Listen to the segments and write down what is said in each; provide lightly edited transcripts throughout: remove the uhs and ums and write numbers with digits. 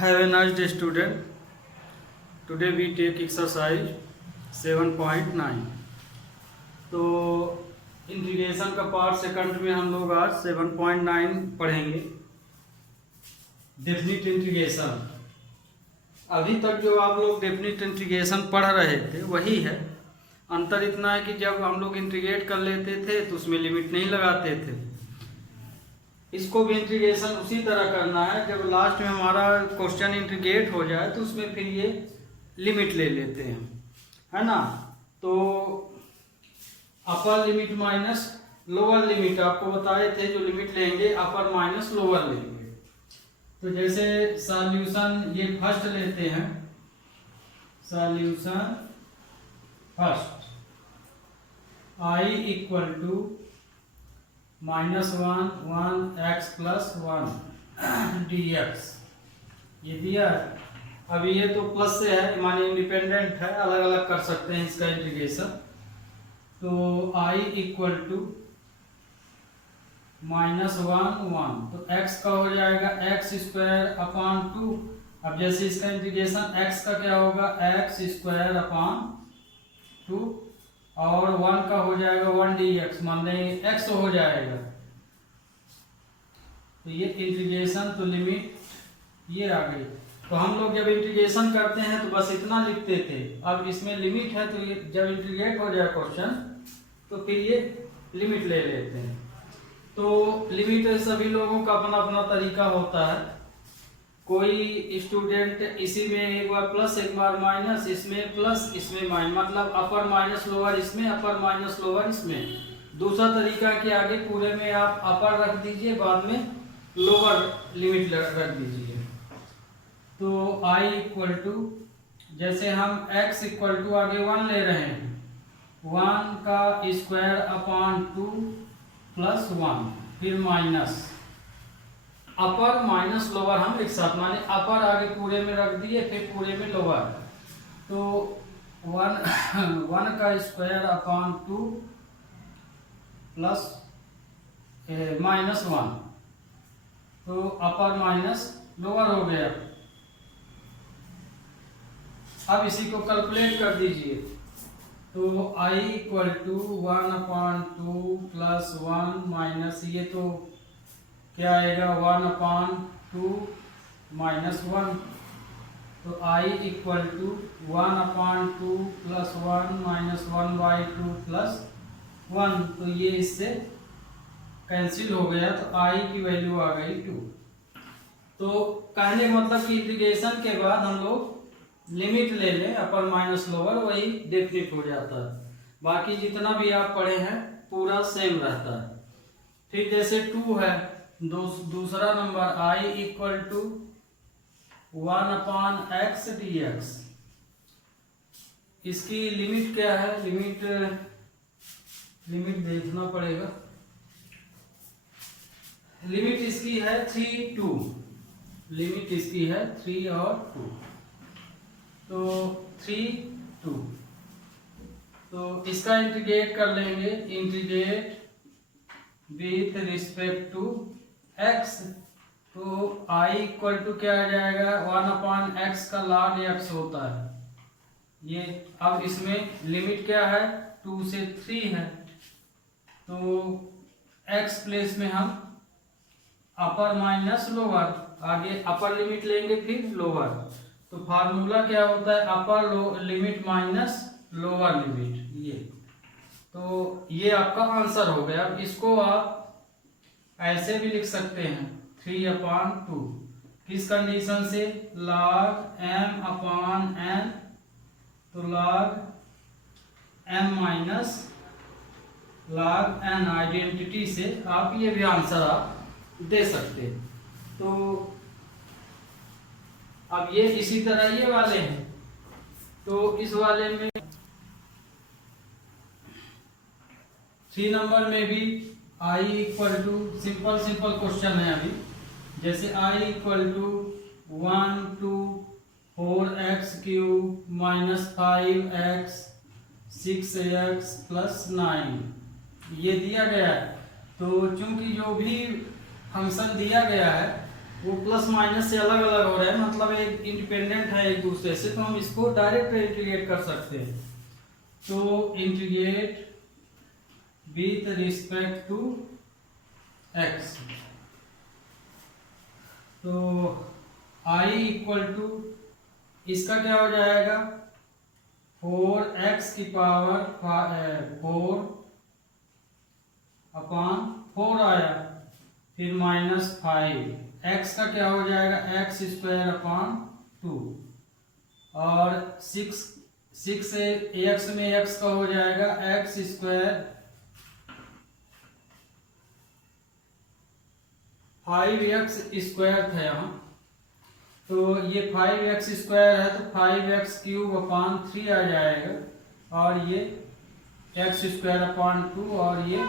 Have a nice day, student. Today we take exercise 7.9. तो integration का part second में हम लोग आज 7.9 पढ़ेंगे। Definite integration. अभी तक जो आप लोग डेफिनिट इंटीग्रेशन पढ़ रहे थे वही है। अंतर इतना है कि जब हम लोग इंटीग्रेट कर लेते थे तो उसमें लिमिट नहीं लगाते थे। इसको भी इंटीग्रेशन उसी तरह करना है। जब लास्ट में हमारा क्वेश्चन इंटीग्रेट हो जाए तो उसमें फिर ये लिमिट ले लेते हैं, है ना। तो upper limit minus lower limit आपको बताए थे, जो लिमिट लेंगे अपर माइनस लोअर लेंगे। तो जैसे सॉल्यूशन ये फर्स्ट लेते हैं, solution first I equal to -1 x plus 1 dx। ये दिया है। अभी ये तो प्लस से है, माने इंडिपेंडेंट है, अलग अलग कर सकते हैं इसका इंटीग्रेशन। तो I इक्वल टू -1 तो x का हो जाएगा x² 2। अब जैसे इसका इंटीग्रेशन x का क्या होगा x² 2 और 1 का हो जाएगा 1 dx, मान लें x हो जाएगा। तो ये इंटीग्रेशन तो लिमिट ये आ गई। तो हम लोग जब इंटीग्रेशन करते हैं तो बस इतना लिखते थे। अब इसमें लिमिट है तो ये जब इंटीग्रेट हो जाए क्वेश्चन तो फिर ये लिमिट ले लेते हैं। तो लिमिट सभी लोगों का अपना अपना तरीका होता है। कोई स्टूडेंट इसी में एक बार प्लस एक बार माइनस, इसमें प्लस इसमें माइनस, मतलब अपर माइनस लोअर इसमें, अपर माइनस लोअर इसमें। दूसरा तरीका के आगे पूरे में आप अपर रख दीजिए, बाद में लोअर लिमिट रख दीजिए। तो I इक्वल टू जैसे हम x इक्वल टू आगे 1 ले रहे हैं, 1 का स्क्वायर अपॉन 2 प्लस 1, फिर माइनस अपर माइनस लोअर हम एक साथ, माने अपर आगे पूरे में रख दिए फिर पूरे में लोअर। तो 1 का स्क्वायर अपॉन 2 प्लस -1, तो अपर माइनस लोअर हो गया। अब इसी को कैलकुलेट कर दीजिए। तो I equal to 1/2 plus 1 minus ये तो क्या आएगा 1/2 माइनस 1। तो I equal to 1/2 plus 1 minus 1/2 plus 1। तो ये इससे कैंसिल हो गया, तो I की वैल्यू आ गई 2। तो कहने का मतलब कि इंटीग्रेशन के बाद हम लोग लिमिट ले लें अपर माइनस लोअर, वही डेफिनिट हो जाता है। बाकी जितना भी आप पढ़े हैं पूरा सेम रहता है। फिर जैसे 2 है, दूसरा number I equal to 1/x dx। इसकी लिमिट क्या है, लिमिट देखना पड़ेगा। लिमिट इसकी है 3 2, लिमिट इसकी है 3 और 2, तो 3 2। तो इसका इंटीग्रेट कर लेंगे, integrate with respect to x। तो I इक्वल टू क्या आ जाएगा 1/x का log x होता है ये। अब इसमें लिमिट क्या है 2 से 3 है, तो x प्लेस में हम अपर माइनस लोअर, आगे अपर लिमिट लेंगे फिर लोअर। तो फार्मूला क्या होता है upper limit minus lower limit ये। तो ये आपका आंसर हो गया। अब इसको आप ऐसे भी लिख सकते हैं 3/2 किस कंडीशन से, log m/n। तो log m minus log n identity से आप ये भी आंसर आप दे सकते हैं। तो अब ये इसी तरह ये वाले हैं, तो इस वाले में 3 नंबर में भी I equal to simple question है अभी। जैसे I equal to 1 2 4x³ minus 5x 6x plus 9 ये दिया गया है। तो चूंकि जो भी फंक्शन दिया गया है वो प्लस माइनस से अलग अलग हो रहे हैं, मतलब एक इंडिपेंडेंट है एक दूसरे से, तो हम इसको डायरेक्ट इंटीग्रेट कर सकते हैं। तो integrate with respect to x, तो i इक्वल टू इसका क्या हो जाएगा 4x की पावर 4/4 आया, फिर -5, x का क्या हो जाएगा x²/2, और 6 से x में x का हो जाएगा x², 5x² था यहाँ, तो ये 5x² है तो 5x³ आ जाएगा, और ये x²/2 और ये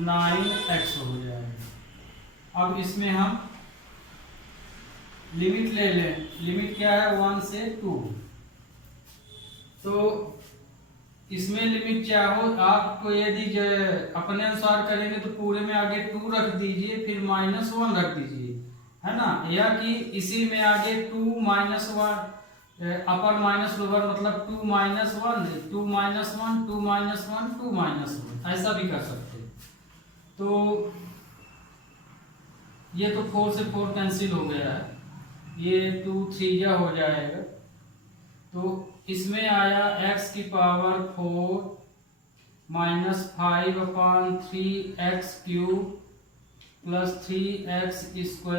9x हो जाएगा। अब इसमें हम लिमिट ले लें, लिमिट क्या है 1 से 2, तो इसमें लिमिट चाहो आपको, यदि अपने अनुसार करेंगे तो पूरे में आगे 2 रख दीजिए, फिर -1 रख दीजिए, है ना, या कि इसी में आगे 2 -1 अपर माइनस लोअर, मतलब 2 - 1 2 - 1 2 - 1 2 - 1, ऐसा भी कर सकते हैं। तो ये तो 4 से 4 कैंसिल हो गया है, ये 2 3 जा हो जाएगा, तो इसमें आया x⁴ -5/3x³ + 3x²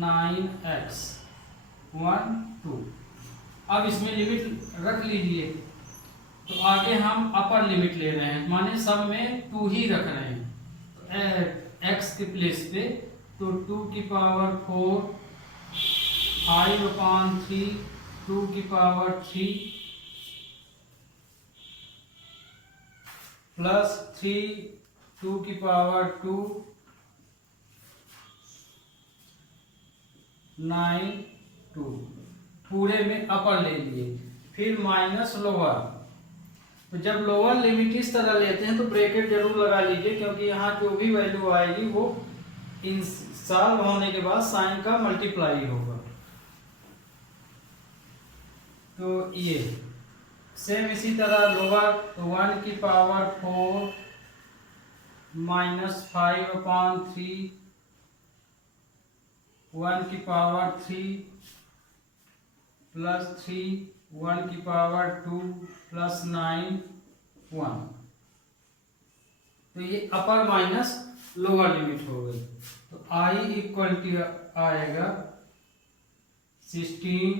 9x 1 2। अब इसमें लिमिट रख लीजिए, तो आगे हम अपर लिमिट ले रहे हैं, माने सब में 2 ही रख रहे हैं, तो x के प्लेस पे, तो 2⁴ 5/3 2⁵ प्लस 3 2⁵2 9 2, पूरे में अपर ले लिए, फिर माइनस लोअर। तो जब लोअर लिमिट इस तरह लेते हैं तो ब्रैकेट जरूर लगा लीजिए, क्योंकि यहाँ जो भी वैल्यू आएगी वो इन सॉल्व होने के बाद साइन का मल्टीप्लाई होगा। तो ये सेम इसी तरह लोअर, तो 1⁴ -5/3 1⁵3 प्लस 3 1⁵2 प्लस 9 1, तो ये अपर माइनस लोअर लिमिट हो गई। तो i इक्वल टू आएगा 16,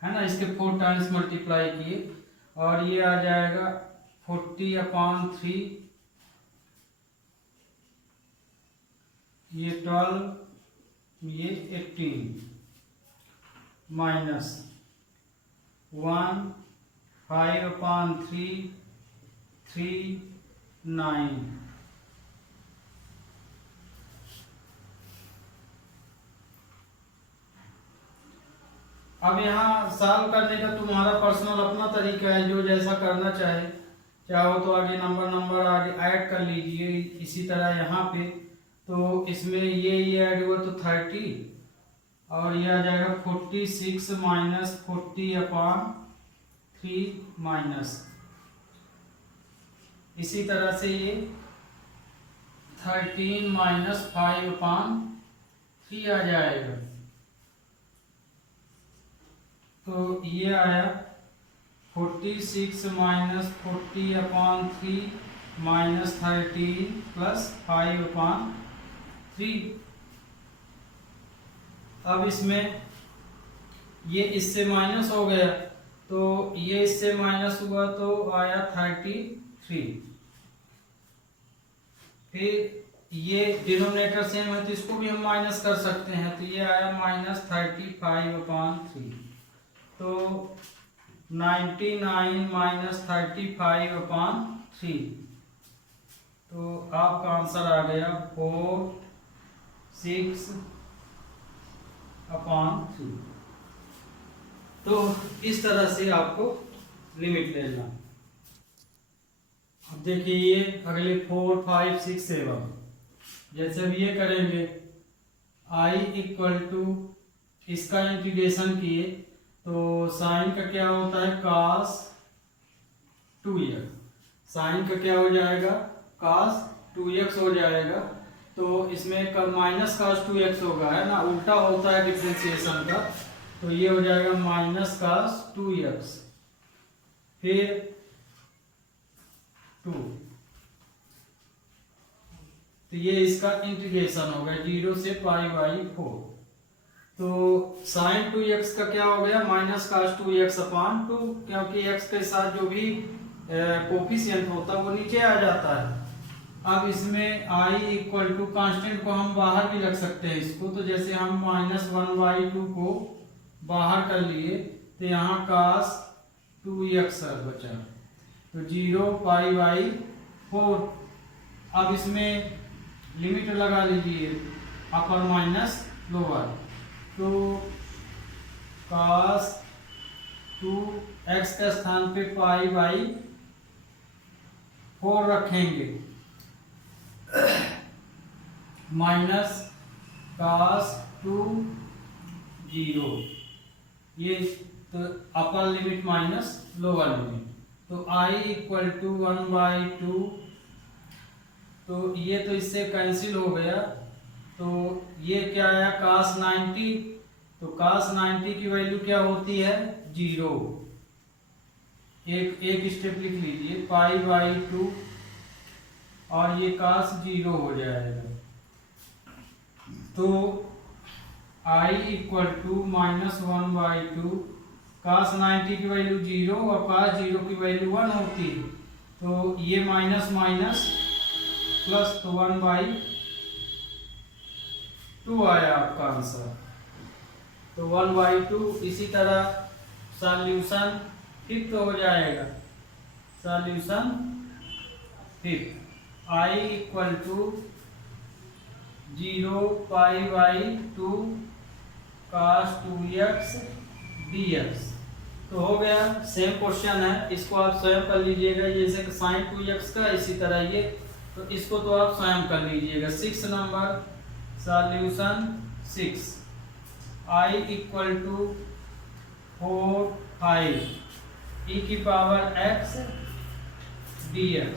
है ना, इसके 4 टाइम्स मल्टीप्लाई किए, और ये आ जाएगा 40/3, ये 12, ये 18 -1 5/3 3 9। अब यहाँ सॉल्व करने का तुम्हारा पर्सनल अपना तरीका है, जो जैसा करना चाहो तो आगे नंबर आगे ऐड कर लीजिए। इसी तरह यहाँ पे तो इसमें ये ऐड हुआ तो 30, और ये आ जाएगा 46 - 40/3 माइनस, इसी तरह से ये 13 - 5/3 आ जाएगा। तो ये आया 46 - 40/3 -13 + 5/3। अब इसमें ये इससे माइनस हो गया, तो ये इससे माइनस हुआ तो आया 33, फिर ये डिनोमिनेटर सेम है तो इसको भी हम माइनस कर सकते हैं, तो ये आया -35/3, तो 99 - 35/3, तो आपका आंसर आ गया 4/6/3। तो इस तरह से आपको लिमिट लेना। अब देखिए ये अगले 4 5 6 7, जैसे अब ये करेंगे, आई इक्वल टू इसका इंटीग्रेशन किए तो साइन का क्या होता है cos 2x, साइन का क्या हो जाएगा cos 2x हो जाएगा। तो इसमें माइनस cos 2x होगा, है ना, उल्टा होता है डिफरेंशिएशन का। तो ये हो जाएगा माइनस cos 2x फिर 2, तो ये इसका इंटीग्रेशन हो गया 0 से π/4। तो sin 2x का क्या हो गया माइनस cos 2x अपान 2, क्योंकि x के साथ जो भी कोफिशिएंट होता है वो नीचे आ जाता है। अब इसमें i इक्वल टू कांस्टेंट को हम बाहर भी रख सकते हैं इसको, तो जैसे हम -1/2 को बाहर कर लिए तो यहाँ cos 2x बचा, तो 0 π/4। अब इसमें लिमिट लगा लीजिए अपर माइनस लोअर, तो cos 2x के स्थान पे π/4 रखेंगे, माइनस cos 2 0, ये तो upper limit minus lower limit. तो i इक्वल टू 1/2, तो ये तो इससे कैंसिल हो गया, तो ये क्या आया cos 90, तो cos 90 की वैल्यू क्या होती है 0, एक स्टेप लिख लीजिए π/2 और ये cos 0 हो जाएगा। तो i इक्वल टू -1/2, cos 90 की वैल्यू 0 और cos 0 की वैल्यू 1 होती है, तो ये माइनस माइनस प्लस, तो 1/2 आया आपका आंसर। तो 1/2। इसी तरह सॉल्यूशन फिफ्थ हो जाएगा, solution fifth i equal to 0 π/2 cos 2x dx। तो हो गया, सेम क्वेश्चन है, इसको आप स्वयं कर लीजिएगा, जैसे कि sin 2x का, इसी तरह ये, तो इसको तो आप स्वयं कर लीजिएगा। 6 number solution 6 i equal to 4 5 e की पावर x dx।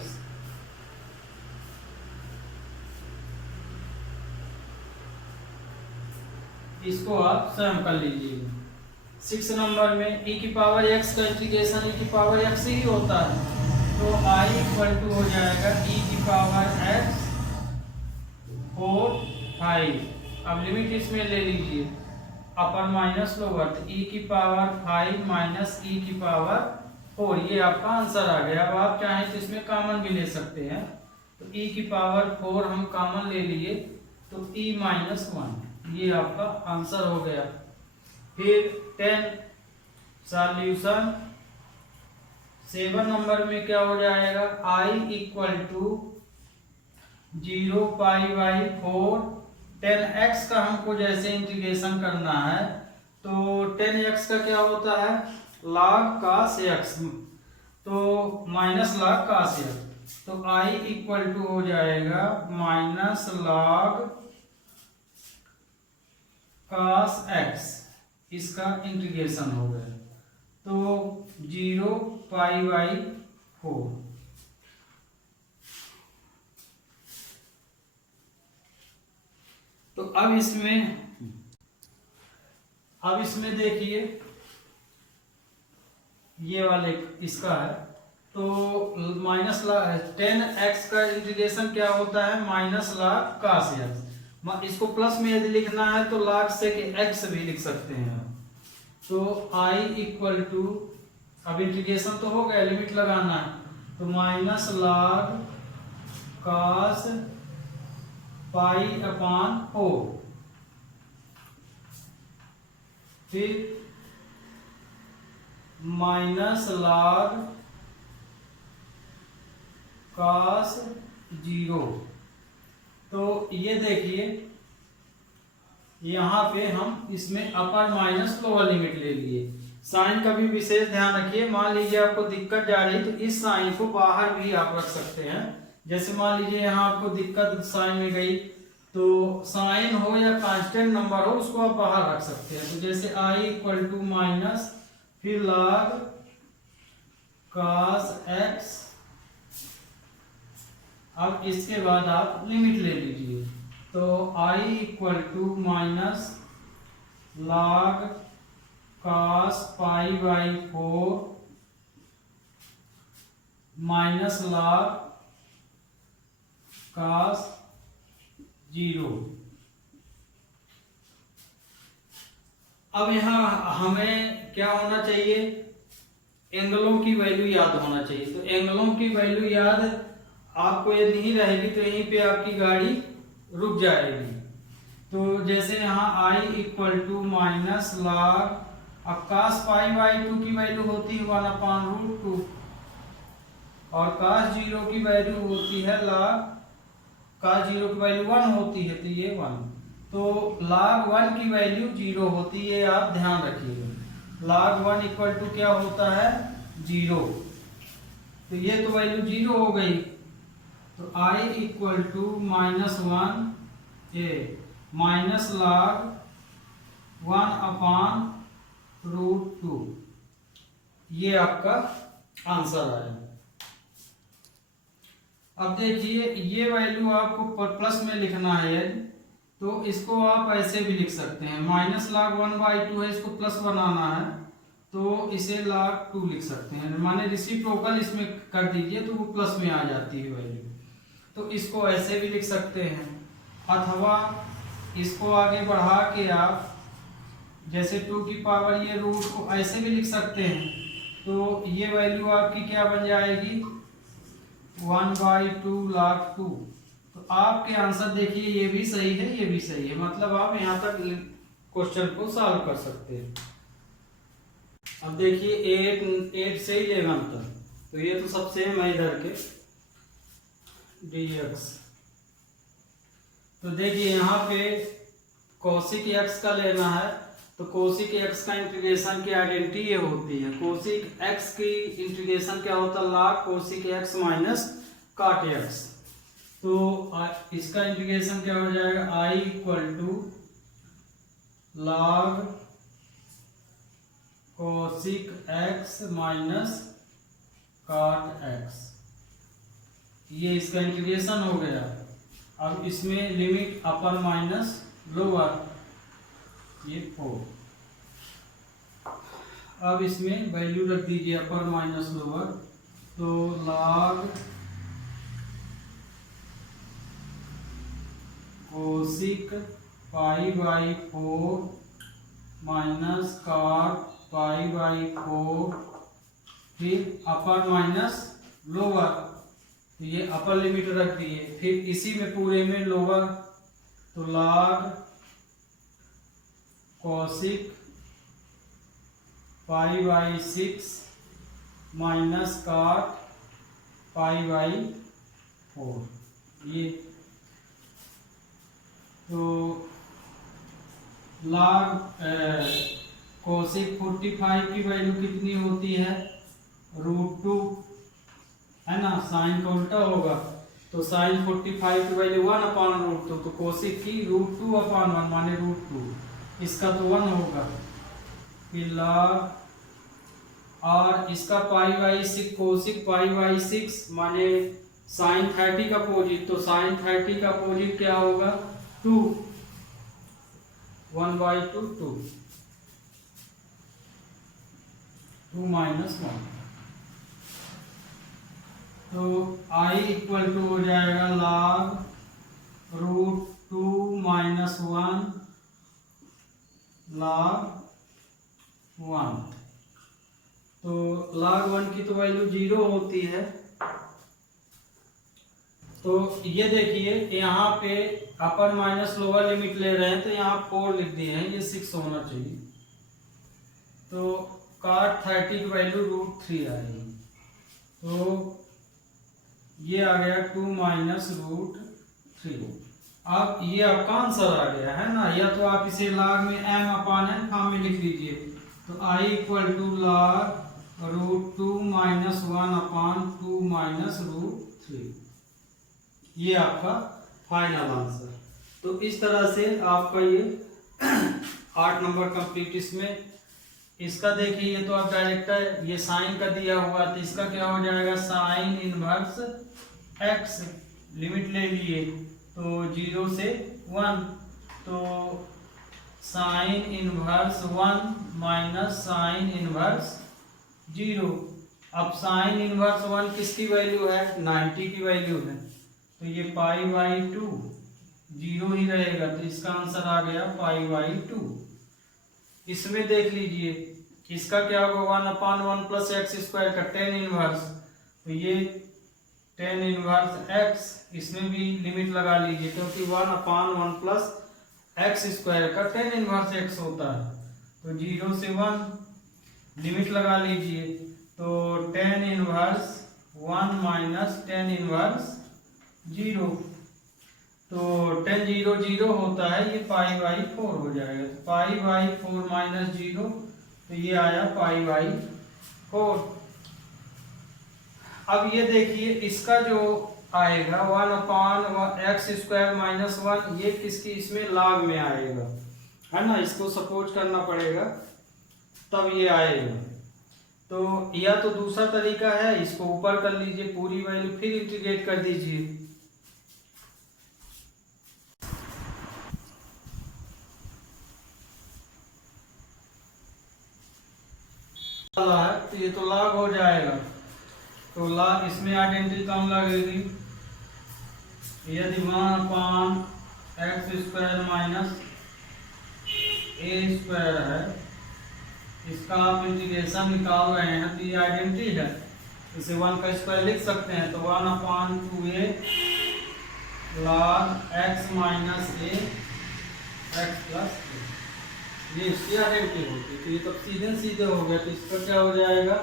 इसको आप स्वयं कर लीजिएगा। 6 नंबर में e की पावर x का इंटीग्रेशन e की पावर x ही होता है, तो i इक्वल टू हो जाएगा e की पावर x 4 5। अब लिमिट इसमें ले लीजिए अपर माइनस लोअर, तो e की पावर 5 माइनस e की पावर 4, ये आपका आंसर आ गया। अब आप चाहें तो इसमें कॉमन भी ले सकते हैं, तो e की पावर 4 हम कॉमन ले लिए, तो e -1, ये आपका आंसर हो गया। फिर 10 सॉल्यूशन 7 नंबर में क्या हो जाएगा i इक्वल टू 0 π/4 10x का हमको जैसे इंटीग्रेशन करना है, तो 10x का क्या होता है log cos x, तो माइनस log cos x, तो i इक्वल टू हो जाएगा माइनस log cos x, इसका इंटीग्रेशन हो गया, तो 0 π/4। तो अब इसमें देखिए ये वाले इसका है, तो माइनस 10x का इंटीग्रेशन क्या होता है माइनस log cos x, इसको प्लस में यदि लिखना है तो log sec x भी लिख सकते हैं। तो i इक्वल टू, अब इंटीग्रेशन तो हो गया, लिमिट लगाना है, तो माइनस log cos π/4, फिर माइनस log cos 0। तो ये देखिए यहाँ पे हम इसमें अपर माइनस लोअर लिमिट ले लिए। साइन का भी विशेष ध्यान रखिए, मान लीजिए आपको दिक्कत जा रही तो इस साइन को बाहर भी आप रख सकते हैं। जैसे मान लीजिए यहाँ आपको दिक्कत साइन में गई तो साइन हो या कांस्टेंट नंबर हो उसको आप बाहर रख सकते हैं। तो जैसे i इक्वल टू माइनस फिर log cos x, अब इसके बाद आप लिमिट ले लीजिए। तो i equal to minus log cos pi by 4 minus log cos 0। अब यहाँ हमें क्या होना चाहिए, एंगलों की वैल्यू याद होना चाहिए। तो एंगलों की वैल्यू याद आपको यदि नहीं रहेगी तो यहीं पे आपकी गाड़ी रुक जाएगी। तो जैसे यहाँ i equal to minus log, अब cos पाई बाई 2 की वैल्यू होती है 1/√2 और cos 0 की वैल्यू होती है log, cos 0 की वैल्यू 1 होती है तो ये 1। तो log 1 की वैल्यू 0 होती है, आप ध्यान रखिएगा। log 1 इक्वल टू क्या होता है 0। तो ये तो वैल्यू 0 हो गई। तो i equal to minus 1 a minus log 1/√2, ये आपका आंसर आया। अब देखिए ये वैल्यू आपको प्लस में लिखना है तो इसको आप ऐसे भी लिख सकते हैं, माइनस log 1/2 है, इसको प्लस बनाना है तो इसे log 2 लिख सकते हैं, माने रेसिप्रोकल इसमें कर दीजिए तो वो प्लस में आ जाती है वैल्यू। तो इसको ऐसे भी लिख सकते हैं, अथवा इसको आगे बढ़ा के आप जैसे 2 की पावर ये रूट को ऐसे भी लिख सकते हैं। तो ये वैल्यू आपकी क्या बन जाएगी 1/2 log 2। तो आपके आंसर देखिए ये भी सही है ये भी सही है, मतलब आप यहाँ तक क्वेश्चन को सॉल्व कर सकते हैं। अब देखिए 8 से 11 तक, तो ये तो सब सेम है इधर के dx। तो देखिए यहाँ पे कोसिक x का लेना है, तो कोसिक x का इंटीग्रेशन की आइडेंटिटी ये होती है, कोसिक x की इंटीग्रेशन क्या होता है log cosec x minus cot x। तो इसका इंटीग्रेशन क्या हो जाएगा i equal to log cosec x minus cot x, ये इसका इंटीग्रेशन हो गया। अब इसमें लिमिट अपर माइनस लोअर, ये 4। अब इसमें वैल्यू रख दीजिए अपर माइनस लोअर, तो log cosec pi by 4 minus cot pi by 4, फिर अपर माइनस लोअर, तो ये अपर लिमिट रख दिए, फिर इसी में पूरे में लोअर, तो log cosec pi by 6 minus cot pi by 4, ये तो log कोसिक 45 की वैल्यू कितनी होती है √2 है ना, साइन का उल्टा होगा, तो साइन 45 की वैल्यू 1/√2, तो कोसिक की √2/1 माने √2, इसका तो 1 होगा। फिर log और इसका pi by 6, cosec pi by 6 माने साइन 30 का अपोजिट, तो साइन 30 का अपोजिट क्या होगा 2, 1/2 2 -1। तो i इक्वल टू हो जाएगा log √2 - 1 log 1। तो log 1 की तो वैल्यू 0 होती है। तो ये देखिए यहाँ पे अपर माइनस लोअर लिमिट ले रहे हैं तो यहाँ 4 लिख दिए हैं, ये 6 होना चाहिए। तो cot 30 की वैल्यू √3 आएगी, तो ये आ गया 2 -√3। अब ये आपका आंसर आ गया है ना, या तो आप इसे log में m/n फॉर्म में लिख लीजिए। तो i इक्वल टू log √2 - 1/2 -√3, ये आपका फाइनल आंसर। तो इस तरह से आपका ये 8 नंबर कंप्लीट। इसमें इसका देखिए, ये तो आप डायरेक्ट है, ये साइन का दिया हुआ, तो इसका क्या हो जाएगा, साइन इनवर्स एक्स। लिमिट ले लिए तो 0 से 1, तो sine inverse 1 minus sine inverse 0। अब साइन इनवर्स 1 किसकी वैल्यू है, 90 की वैल्यू है, तो ये π/2 0 ही रहेगा, तो इसका आंसर आ गया π/2। इसमें देख लीजिए, इसका क्या होगा, 1/1 प्लस एक्स स्क्वायर का टेन इनवर्स, तो ये टेन इनवर्स एक्स, इसमें भी लिमिट लगा लीजिए, क्योंकि 1/1 प्लस एक्स स्क्वायर का टेन इनवर्स एक्स होता है, तो 0 से 1 लिमिट लगा लीजिए, तो tan inverse 1 minus tan inverse 0, तो 10 0 0 होता है, ये π/4 हो जाएगा, तो π/4 माइनस 0, तो ये आया π/4। अब ये देखिए, इसका जो आएगा 1/x स्क्वायर माइनस 1, ये किसकी, इसमें लॉग में आएगा, है ना, इसको सपोज करना पड़ेगा तब ये आएगा। तो या तो दूसरा तरीका है, इसको ऊपर कर लीजिए पूरी वैल्यू, फिर इंटीग्रेट कर दीजिए। तो ये तो लॉग हो जाएगा, तो लॉग इसमें आइडेंटिटी कम लगेगी, यदि 1/x square minus a square है, इसका आप इंटीग्रेशन निकाल रहे हैं, तो ये आइडेंटिटी है, इसे 1 का स्क्वायर लिख सकते हैं, तो 1/2a log x minus a x plus a, ये इसकी आइडेंटिटी होती है। तो ये तो सीधे सीधे हो गया, तो इसका क्या हो जाएगा,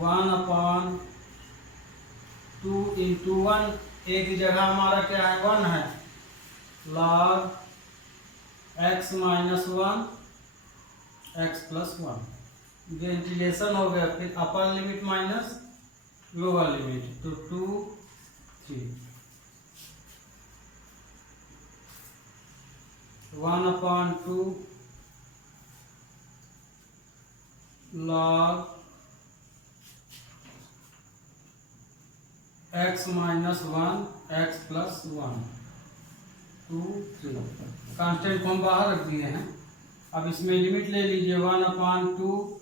1/2 इंटू 1, एक जगह हमारा क्या है, 1 है, log x minus 1 x plus 1, ये इंटीग्रेशन हो गया, फिर upper limit minus lower limit, तो 2 3 1/2 log x minus 1 x plus 1 2 3, constant को हम बाहर रख दिए हैं। अब इसमें लिमिट ले लीजिए, 1/2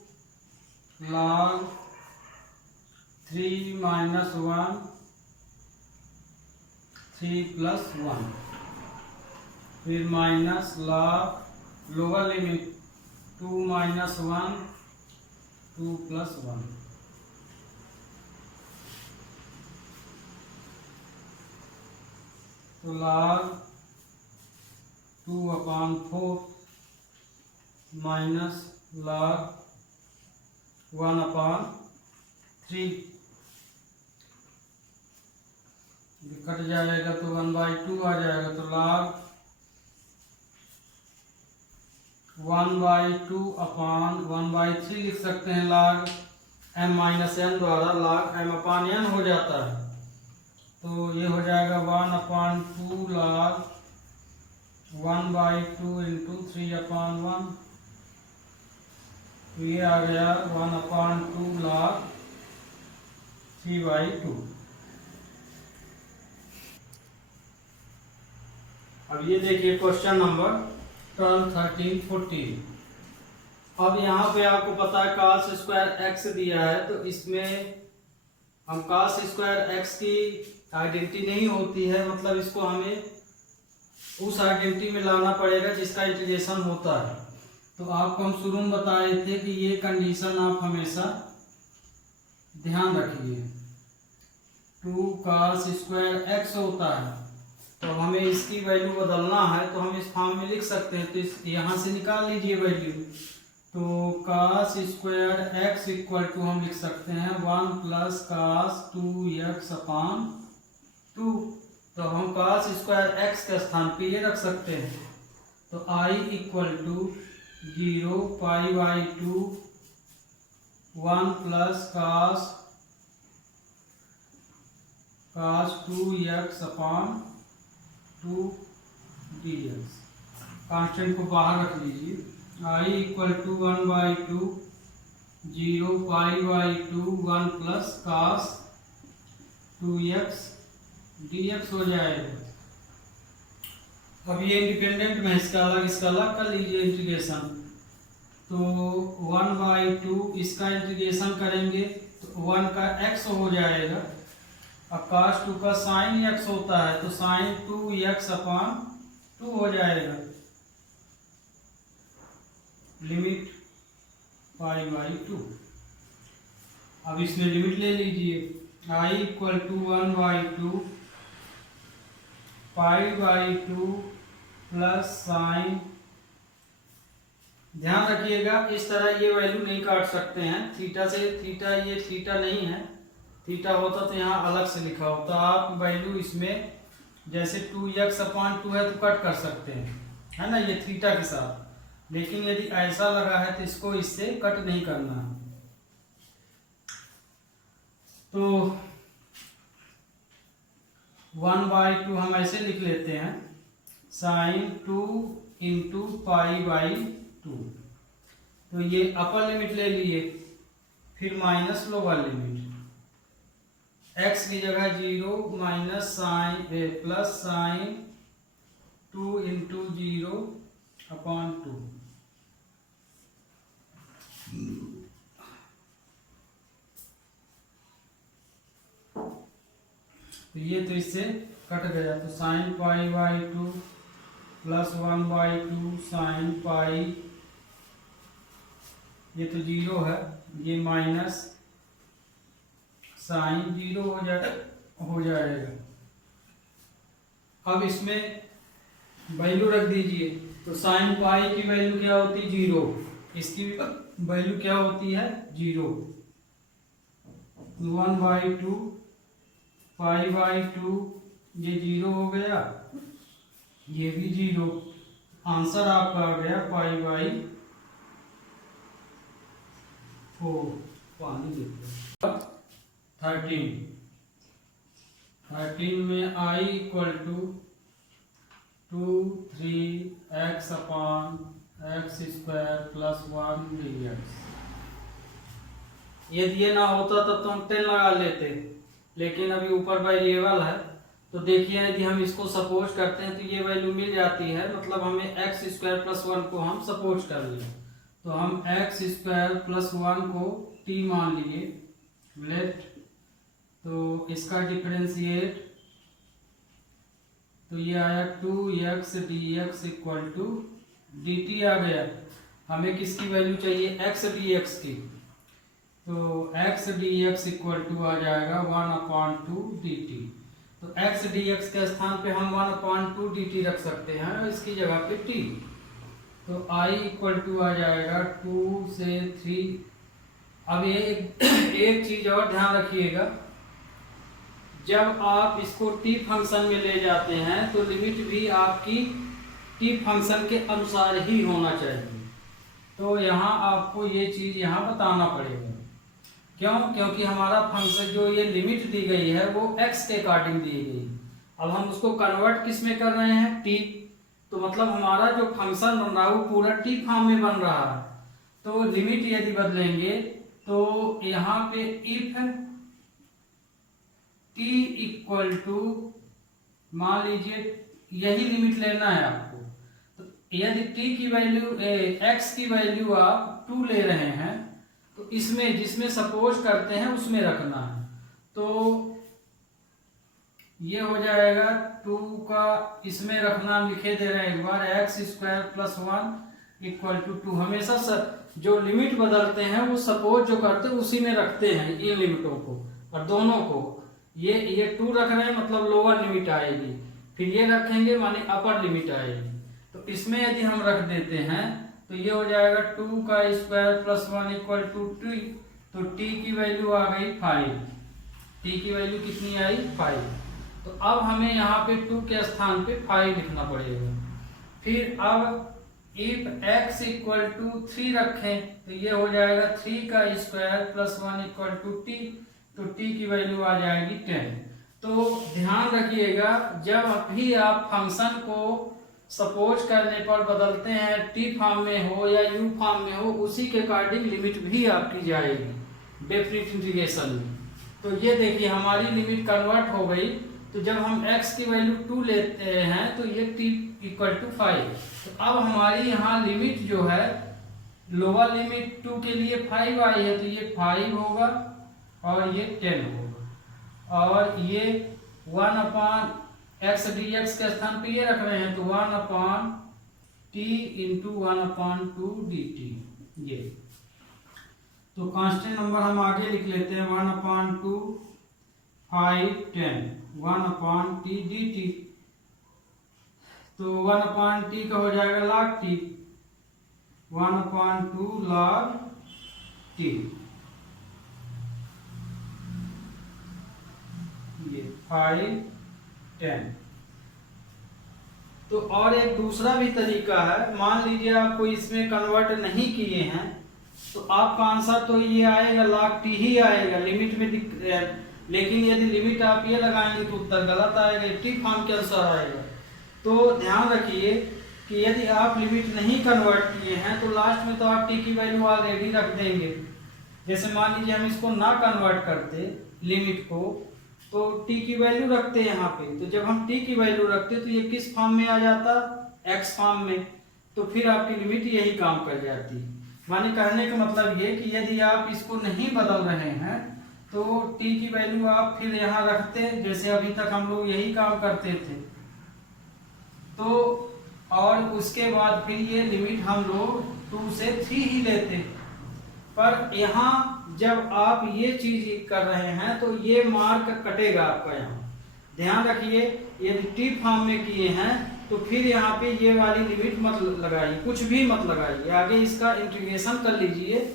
log 3 माइनस 1 3 प्लस 1, फिर minus log lower limit 2 minus 1 2 plus 1, तो log 2/4 माइनस log 1/3, कट जाएगा तो 1/2 आ जाएगा, तो log 1/2/1/3 लिख सकते हैं, log m माइनस n द्वारा log m/n हो जाता है, तो ये हो जाएगा 1/2 log 1/2 इंटू 3/1, तो ये आ गया 1/2 log 3/2। अब ये देखिए क्वेश्चन नंबर 12 13 14। अब यहाँ पे आपको पता है cos स्क्वायर x दिया है, तो इसमें हम cos स्क्वायर x की आइडेंटिटी नहीं होती है, मतलब इसको हमें उस आइडेंटिटी में लाना पड़ेगा जिसका इंटीग्रेशन होता है। तो आपको हम शुरू में बताए थे कि ये कंडीशन आप हमेशा ध्यान रखिए, 2 cos स्क्वायर x होता है, तो हमें इसकी वैल्यू बदलना है, तो हम इस फॉर्म में लिख सकते हैं, तो इस यहाँ से निकाल लीजिए वैल्यू, तो cos square x equal to हम लिख सकते हैं 1 प्लस cos 2x/2, तो हम cos स्क्वायर x के स्थान पे ये रख सकते हैं, तो I equal to 0 π/2 1 plus cos cos 2x upon 2 dx। Constant को बाहर रख लीजिए। I equal to 1/2 0 π/2 1 plus cos 2x dx हो जाएगा। अब ये इंडिपेंडेंट में इसका अलग कर लीजिए इंटीग्रेशन। तो 1/2 इसका इंटीग्रेशन करेंगे तो 1 का x हो जाएगा। अब cos 2 का sin x होता है तो sin 2x अपॉन 2 हो जाएगा। लिमिट π/2। अब इसमें लिमिट ले लीजिए। I equal to 1/2 π/2 plus sine. ध्यान रखिएगा इस तरह ये वैल्यू नहीं काट सकते हैं थीटा से। थीटा ये थीटा नहीं है, थीटा होता तो यहाँ अलग से लिखा होता। आप वैल्यू इसमें जैसे 2x अपॉन 2 है तो कट कर सकते हैं, है ना, ये थीटा के साथ। लेकिन यदि ऐसा लगा है तो इसको इससे कट नहीं करना है। तो 1/2 हम ऐसे लिख लेते हैं sin 2 इंटू π/2। तो ये अपर लिमिट ले लिए, फिर माइनस लोअर लिमिट। x की जगह 0 minus sine plus sine 2 into 0 upon 2। तो ये तो इससे कट गया। तो साइन π/2 प्लस 1/2 साइन पाई, ये तो 0 है, ये माइनस साइन 0 हो जाएगा। अब इसमें वैल्यू रख दीजिए। तो साइन पाई की वैल्यू क्या होती है 0, इसकी वैल्यू क्या होती है 0। 1/2 π/2 ये 0 हो गया, ये भी 0। आंसर आपका आ गया π/4। पानी देते 13 में I equal to 2 3x upon x square plus 1 dx। यदि ये ना होता तब तो हम 10 लगा लेते, लेकिन अभी ऊपर वेरिएबल है। तो देखिए यदि हम इसको सपोज करते हैं तो ये वैल्यू मिल जाती है, मतलब हमें एक्स स्क्वायर प्लस 1 को हम सपोज कर लिए। तो हम एक्स स्क्वायर प्लस 1 को t मान लिए, लेट। तो इसका डिफरेंशिएट, तो ये आया 2x dx equal to dt आ गया। हमें किसकी वैल्यू चाहिए x dx की। तो x dx इक्वल टू आ जाएगा 1/2 dt। तो x dx के स्थान पे हम 1/2 dt रख सकते हैं, इसकी जगह पे t। तो I इक्वल टू आ जाएगा 2 से 3। अब ये एक चीज और ध्यान रखिएगा, जब आप इसको t फंक्शन में ले जाते हैं तो लिमिट भी आपकी t फंक्शन के अनुसार ही होना चाहिए। तो यहाँ आपको ये चीज यहाँ बताना पड़ेगा। क्यों? क्योंकि हमारा फंक्शन जो ये लिमिट दी गई है वो x के अकॉर्डिंग दी गई। अब हम उसको कन्वर्ट किस में कर रहे हैं t। तो मतलब हमारा जो फंक्शन बन रहा है वो पूरा t फॉर्म में बन रहा है। तो लिमिट यदि बदलेंगे तो यहाँ पे इफ t इक्वल टू, मान लीजिए यही लिमिट लेना है आपको। तो यदि t की वैल्यू x की वैल्यू आप 2 ले रहे हैं तो इसमें जिसमें सपोज करते हैं उसमें रखना है। तो ये हो जाएगा 2 का इसमें रखना, लिखे दे रहे हैं एक बार, x square plus 1 equal to 2। हमेशा जो लिमिट बदलते हैं वो सपोज जो करते हैं उसी में रखते हैं इन लिमिटों को और दोनों को। ये 2 रख रहे हैं मतलब लोअर लिमिट आएगी, फिर ये रखेंगे माने अपर लिमिट आएगी। तो इसमें यदि हम रख देते हैं तो ये हो जाएगा 2 का स्क्वायर प्लस 1 इक्वल टू 2। तो t की वैल्यू आ गई 5। t की वैल्यू कितनी आई 5। तो अब हमें यहाँ पे 2 के स्थान पे 5 लिखना पड़ेगा। फिर अब इफ x इक्वल टू 3 रखें तो ये हो जाएगा 3 का square plus 1 equal to t। तो t की वैल्यू आ जाएगी 10। तो ध्यान रखिएगा, जब भी आप फंक्शन को सपोज करने पर बदलते हैं, टी फॉर्म में हो या यू फॉर्म में हो, उसी के अकॉर्डिंग लिमिट भी आपकी जाएगी डेफिनिट इंटीग्रेशन में। तो ये देखिए हमारी लिमिट कन्वर्ट हो गई। तो जब हम x की वैल्यू 2 लेते हैं तो ये t इक्वल टू 5। तो अब हमारी यहाँ लिमिट जो है, लोअर लिमिट 2 के लिए 5 आई है, तो ये 5 होगा और ये 10 होगा, और ये 1 अपान x dx के स्थान पे ये रख रहे हैं, तो 1 अपान t इंटू 1 अपान 2 dt। ये तो कांस्टेंट नंबर हम आगे लिख लेते हैं, 1 अपान 2 5 10 1 अपान t dt। तो 1 अपान t का हो जाएगा log t, 1 अपान 2 log t। ये 5 10। तो और एक दूसरा भी तरीका है, मान लीजिए आपको इसमें कन्वर्ट नहीं किए हैं, तो आपका आंसर तो ये आएगा log t ही आएगा लिमिट में लेकिन यदि लिमिट आप ये लगाएंगे तो उत्तर गलत आएगा, टी फॉर्म के अनुसार आएगा। तो ध्यान रखिए कि यदि आप लिमिट नहीं कन्वर्ट किए हैं तो लास्ट में तो आप टी की वैल्यू ऑलरेडी रख देंगे। जैसे मान लीजिए हम इसको ना कन्वर्ट करते लिमिट को, तो t की वैल्यू रखते यहाँ पे, तो जब हम t की वैल्यू रखते तो ये किस फॉर्म में आ जाता, x फॉर्म में, तो फिर आपकी लिमिट यही काम कर जाती। माने कहने का मतलब ये कि यदि आप इसको नहीं बदल रहे हैं तो t की वैल्यू आप फिर यहाँ रखते, जैसे अभी तक हम लोग यही काम करते थे। तो और उसके बाद फिर ये लिमिट हम लोग 2 से 3 ही लेते, पर यहाँ जब आप ये चीज कर रहे हैं तो ये मार्क कटेगा आपका। यहाँ ध्यान रखिए, यदि टी फॉर्म में किए हैं तो फिर यहाँ पे ये वाली लिमिट मत लगाइए, कुछ भी मत लगाइए, आगे इसका इंटीग्रेशन कर लीजिए।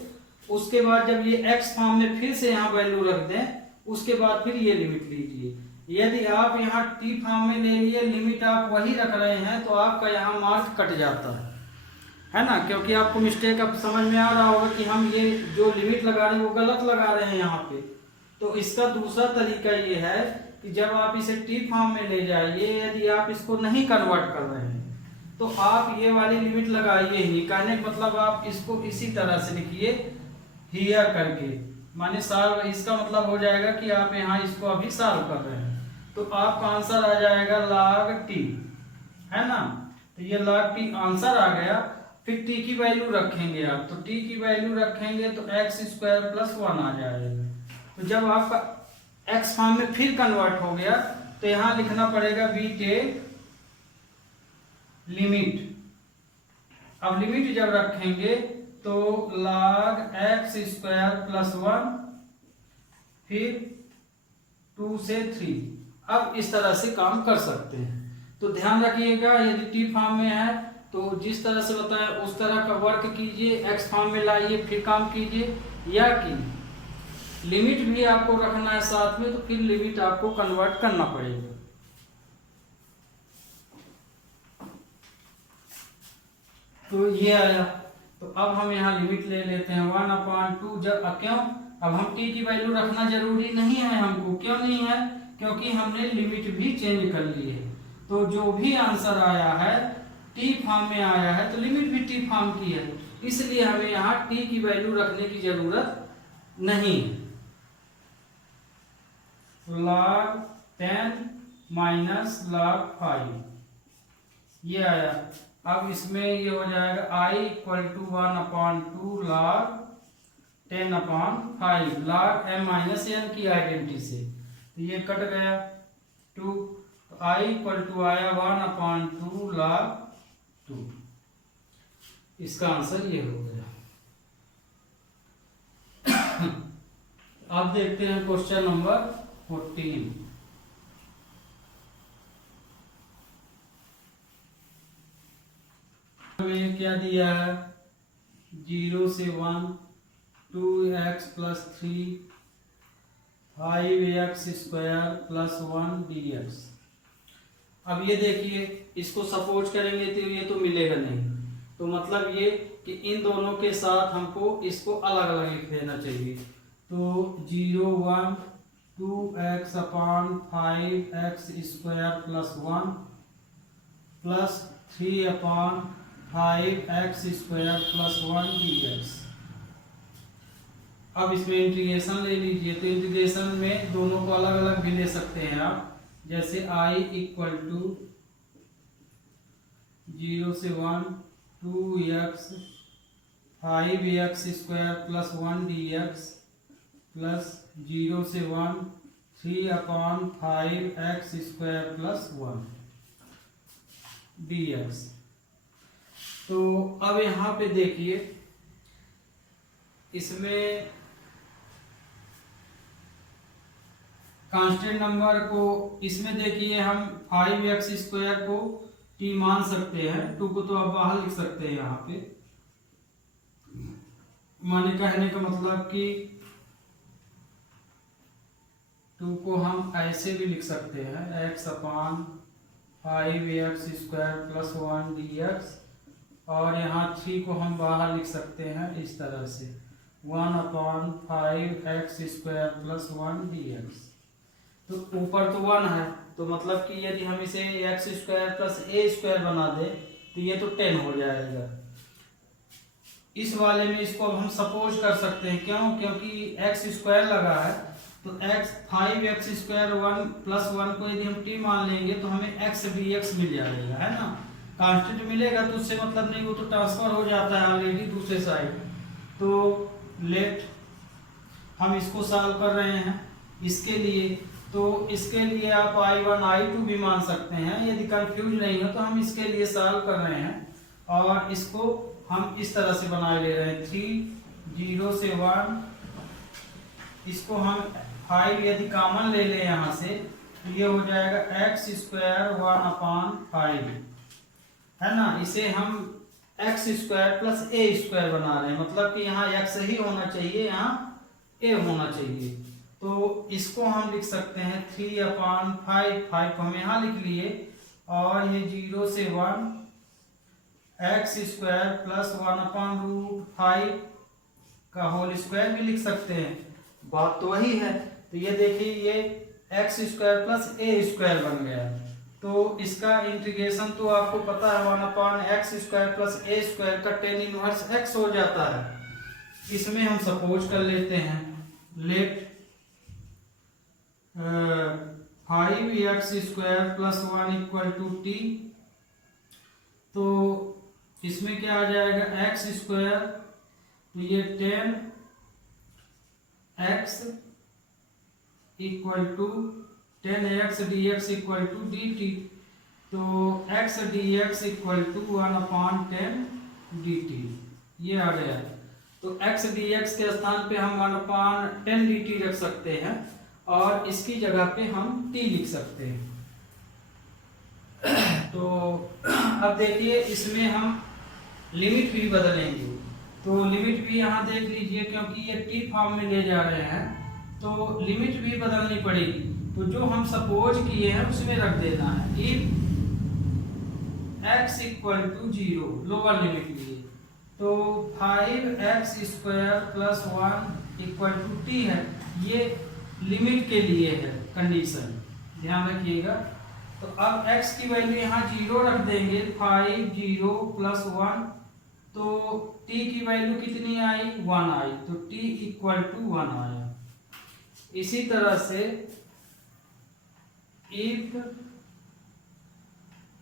उसके बाद जब ये x फॉर्म में फिर से यहाँ वैल्यू रख दें, उसके बाद फिर ये लिमिट लीजिए। यदि आप यहाँ टी फॉर्म में ले लिए, लिमिट आप वही रख रहे हैं, तो आपका यहाँ मार्क कट जाता है ना, क्योंकि आपको मिस्टेक अब समझ में आ रहा होगा कि हम ये जो लिमिट लगा रहे हैं वो गलत लगा रहे हैं यहाँ पे। तो इसका दूसरा तरीका ये है कि जब आप इसे टी फॉर्म में ले जाइए, यदि आप इसको नहीं कन्वर्ट कर रहे हैं तो आप ये वाली लिमिट लगाइए ही। कहने का मतलब आप इसको इसी तरह से लिखिए हियर करके, माने सॉल्व, इसका मतलब हो जाएगा कि आप यहाँ इसको अभी सॉल्व कर रहे हैं, तो आपका आंसर आ जाएगा log t, है ना। तो ये log t आंसर आ गया। फिर t की वैल्यू रखेंगे आप, तो t की वैल्यू रखेंगे तो x स्क्वायर प्लस 1 आ जाएगा। तो जब आपका x फॉर्म में फिर कन्वर्ट हो गया तो यहाँ लिखना पड़ेगा b टेक लिमिट। अब लिमिट जब रखेंगे तो log x स्क्वायर प्लस 1 फिर 2 से 3। अब इस तरह से काम कर सकते हैं। तो ध्यान रखिएगा, यदि टी फॉर्म में है तो जिस तरह से बताया उस तरह का वर्क कीजिए, एक्स फॉर्म में लाइए फिर काम कीजिए, या कि लिमिट भी आपको रखना है साथ में, तो फिर लिमिट आपको कन्वर्ट करना पड़ेगा। तो ये आया। तो अब हम यहाँ लिमिट ले लेते हैं 1/2। जब क्यों, अब हम t की वैल्यू रखना जरूरी नहीं है हमको, क्यों नहीं है, क्योंकि हमने लिमिट भी चेंज कर ली है। तो जो भी आंसर आया है टी फॉर्म में आया है तो लिमिट भी टी फॉर्म की है, इसलिए हमें यहाँ टी की वैल्यू रखने की जरूरत नहीं। log 10 माइनस log 5 ये आया। अब इसमें ये हो जाएगा i equal to 1/2 log 10/5 log m minus n की आइडेंटिटी से, तो ये कट गया 2, तो i इक्वल टू आया 1/2 log 2। इसका आंसर ये हो गया। अब देखते हैं क्वेश्चन नंबर 14। हमें क्या दिया है, 0 से 1 2x plus 3 5x square plus 1 dx। अब ये देखिए, इसको सपोज करेंगे तो ये तो मिलेगा नहीं, तो मतलब ये कि इन दोनों के साथ हमको इसको अलग अलग लिख देना चाहिए। तो 0 1 2x upon 5x square plus 1 plus 3 upon 5x square plus 1 dx। अब इसमें इंटीग्रेशन ले लीजिए। तो इंटीग्रेशन में दोनों को अलग अलग भी ले सकते हैं आप, जैसे I इक्वल टू 0 से 1 2x 5x square plus 1 dx plus 0 से 1 3 upon 5x square plus 1 dx। तो अब यहाँ पे देखिए, इसमें कांस्टेंट नंबर को, इसमें देखिए हम 5x स्क्वायर को t मान सकते हैं, 2 को तो आप बाहर लिख सकते हैं। यहाँ पे माने कहने का मतलब कि 2 को हम ऐसे भी लिख सकते हैं, x upon 5x square plus 1 dx, और यहाँ 3 को हम बाहर लिख सकते हैं इस तरह से 1 upon 5x square plus 1 dx। तो ऊपर तो 1 है, तो मतलब कि यदि हम इसे x square plus a square बना दें तो ये तो 10 हो जाएगा। इस वाले में इसको अब हम सपोज कर सकते हैं, क्यों? क्योंकि x स्क्वायर लगा है, तो x 5x स्क्वायर 1 प्लस 1 को यदि हम t मान लेंगे तो हमें x dx मिल जाएगा, है ना। कांस्टेंट मिलेगा तो उससे मतलब नहीं, वो तो ट्रांसफर हो जाता है ऑलरेडी दूसरे साइड। तो लेट हम इसको सॉल्व कर रहे हैं इसके लिए, तो इसके लिए आप I1 I2 भी मान सकते हैं। यदि कंफ्यूज नहीं हो तो हम इसके लिए सॉल्व कर रहे हैं, और इसको हम इस तरह से बनाए ले रहे हैं 3 0 से 1, इसको हम 5 यदि कॉमन ले लें यहाँ से तो ये हो जाएगा x स्क्वायर 1 अपॉन 5, है ना। इसे हम x square plus a square बना रहे हैं, मतलब कि यहाँ x ही होना चाहिए, यहाँ a होना चाहिए। तो इसको हम लिख सकते हैं 3 अपॉन 5 को हम यहाँ लिख लिए, और ये 0 से 1 x square plus 1 upon root 5 का होल स्क्वायर भी लिख सकते हैं, बात तो वही है। तो ये देखिए, ये x square plus a square बन गया। तो इसका इंटीग्रेशन तो आपको पता है 1 upon x square plus a square का tan इनवर्स x हो जाता है। इसमें हम सपोज कर लेते हैं, let 5x square plus 1 equal to t। तो इसमें क्या आ जाएगा, x स्क्वायर, तो ये 10x equal to 10x dx equal to dt। तो x dx equal to 1 upon 10 dt, ये आ गया। तो x dx के स्थान पे हम 1 अपॉन 10 dt रख सकते हैं, और इसकी जगह पे हम t लिख सकते हैं। तो अब देखिए, इसमें हम लिमिट भी बदलेंगे। तो लिमिट भी यहाँ देख लीजिए, क्योंकि ये t फॉर्म में ले जा रहे हैं तो लिमिट भी बदलनी पड़ेगी। तो जो हम सपोज किए हैं उसमें रख देना है, if x equal to 0, lower limit लिए, तो 5x square plus 1 equal to t है, ये लिमिट के लिए है कंडीशन, ध्यान रखिएगा। तो अब x की वैल्यू यहाँ 0 रख देंगे, 5 0 प्लस 1, तो t की वैल्यू कितनी आई, 1 आई, तो t इक्वल टू 1 आया। इसी तरह से इफ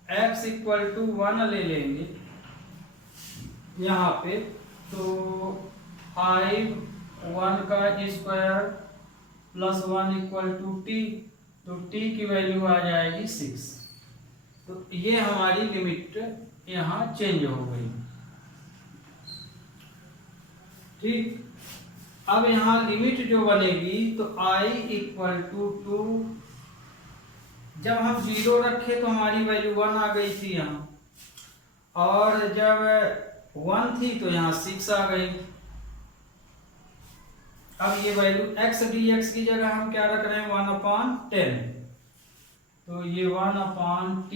x इक्वल टू 1 ले लेंगे यहाँ पे, तो 5 1 का square plus 1 equal to t, तो t की वैल्यू आ जाएगी 6। तो ये हमारी लिमिट यहाँ चेंज हो गई, ठीक। अब यहाँ लिमिट जो बनेगी, तो I इक्वल टू 2, जब हम 0 रखे तो हमारी वैल्यू 1 आ गई थी यहाँ, और जब 1 थी तो यहाँ 6 आ गई। अब ये वैल्यू x dx की जगह हम क्या रख रहे हैं, 1 अपॉन 10, तो ये 1 अपॉन t,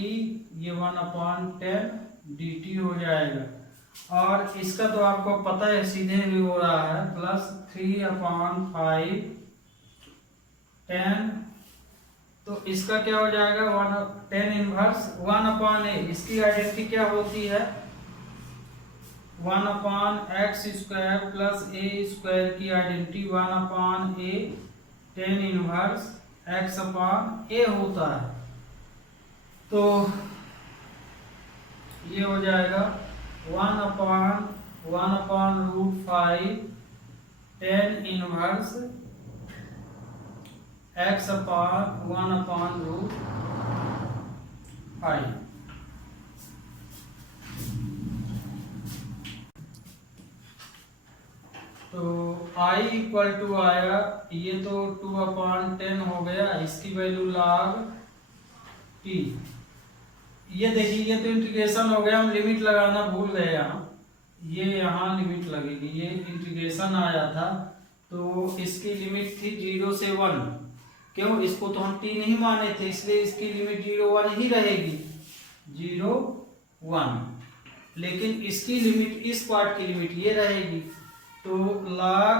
ये 1 अपॉन 10 dt हो जाएगा। और इसका तो आपको पता है सीधे भी हो रहा है, प्लस 3 अपॉन 5 10, तो इसका क्या हो जाएगा 10 इनवर्स 1/a। इसकी आइडेंटिटी क्या होती है 1/x² प्लस a² की आइडेंटिटी 1/a 10 इनवर्स x/a होता है। तो ये हो जाएगा 1/√5 10 इनवर्स x/1/√5। तो I इक्वल टू आएगा, ये तो 2/10 हो गया, इसकी वैल्यू log t। ये देखिए ये तो इंटीग्रेशन हो गया, हम लिमिट लगाना भूल गए यहाँ, ये यहाँ लिमिट लगेगी। ये इंटीग्रेशन आया था तो इसकी लिमिट थी 0 से 1। क्यों, इसको तो हम t नहीं माने थे, इसलिए इसकी लिमिट 0 1 ही रहेगी, 0 1। लेकिन इसकी लिमिट, इस पार्ट की लिमिट ये रहेगी, तो log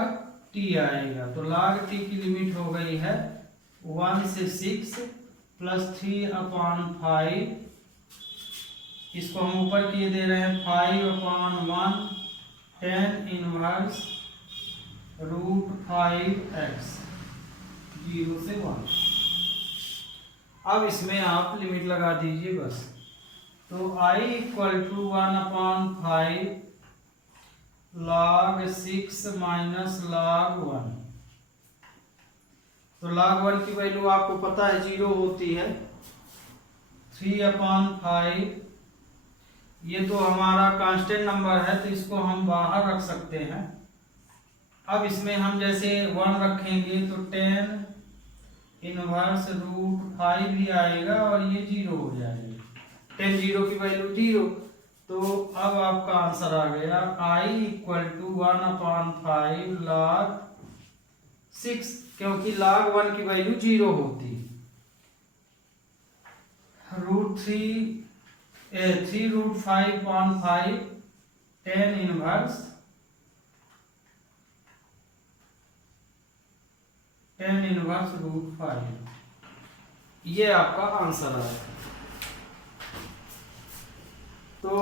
t आएगा। तो log t की लिमिट हो गई है 1 से 6 प्लस 3/5। इसको हम ऊपर किए दे रहे हैं 5/1 10 इनवर्स √5x 0 से 1। अब इसमें आप लिमिट लगा दीजिए बस। तो I equal to 1/5 log 6 minus log 1। तो log 1 की वैल्यू आपको पता है 0 होती है। 3/5, ये तो हमारा कांस्टेंट नंबर है तो इसको हम बाहर रख सकते हैं। अब इसमें हम जैसे 1 रखेंगे तो 10 इनवर्स √5 भी आएगा और ये 0 हो जाएगा। 10 0 की वैल्यू 0। तो अब आपका आंसर आ गया I इक्वल टू 1/5 log 6, क्योंकि log 1 की वैल्यू 0 होती। √5/5 10 इनवर्स 10 √5, ये आपका आंसर है। तो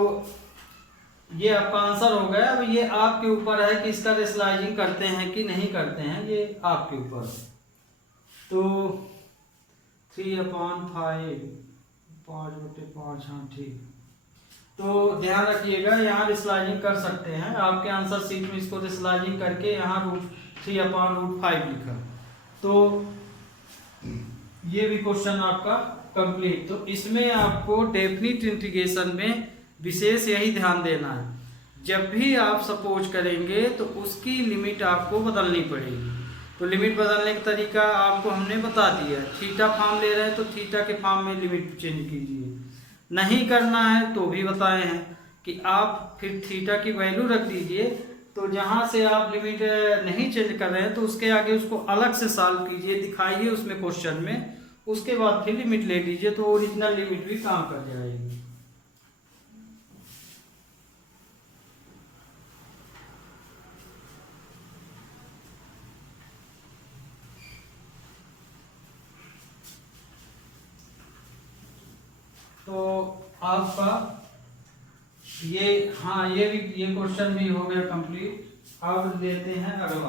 ये आपका आंसर हो गया। अब ये आपके ऊपर है कि इसका रेशनलाइजिंग करते हैं कि नहीं करते हैं, ये आपके ऊपर है। तो 3/5 5/5, हाँ ठीक। तो ध्यान रखिएगा यहाँ रेशनलाइजिंग कर सकते हैं, आपके आंसर शीट में इसको रेशनलाइजिंग करके यहाँ 3/5 लिखा। तो ये भी क्वेश्चन आपका कंप्लीट। तो इसमें आपको डेफिनिट इंटीग्रेशन में विशेष यही ध्यान देना है, जब भी आप सपोज करेंगे तो उसकी लिमिट आपको बदलनी पड़ेगी। तो लिमिट बदलने का तरीका आपको हमने बता दिया। थीटा फॉर्म ले रहे हैं तो थीटा के फॉर्म में लिमिट चेंज कीजिए, नहीं करना है तो भी बताए हैं कि आप फिर थीटा की वैल्यू रख दीजिए। तो जहाँ से आप लिमिट नहीं चेंज कर रहे हैं तो उसके आगे उसको अलग से सॉल्व कीजिए, दिखाइए उसमें क्वेश्चन में, उसके बाद फिर लिमिट ले लीजिए तो ओरिजिनल लिमिट भी काम कर जाएगी। तो आपका ये, हाँ ये भी, ये क्वेश्चन भी हो गया कंप्लीट। अब लेते हैं अगला।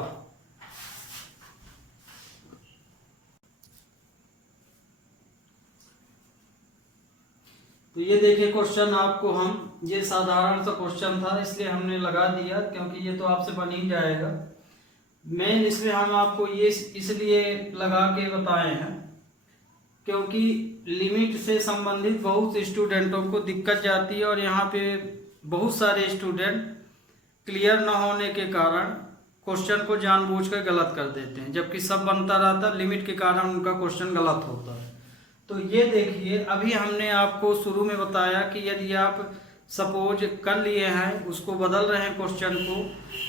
तो ये देखिए क्वेश्चन आपको हम, ये साधारण सा क्वेश्चन था इसलिए हमने लगा दिया, क्योंकि ये तो आपसे बन ही जाएगा। मेन इसमें हम आपको ये इसलिए लगा के बताए हैं क्योंकि लिमिट से संबंधित बहुत स्टूडेंटों को दिक्कत जाती है, और यहाँ पे बहुत सारे स्टूडेंट क्लियर न होने के कारण क्वेश्चन को जानबूझकर गलत कर देते हैं, जबकि सब बनता रहता, लिमिट के कारण उनका क्वेश्चन गलत होता है। तो ये देखिए अभी हमने आपको शुरू में बताया कि यदि आप सपोज कर लिए हैं, उसको बदल रहे हैं क्वेश्चन को,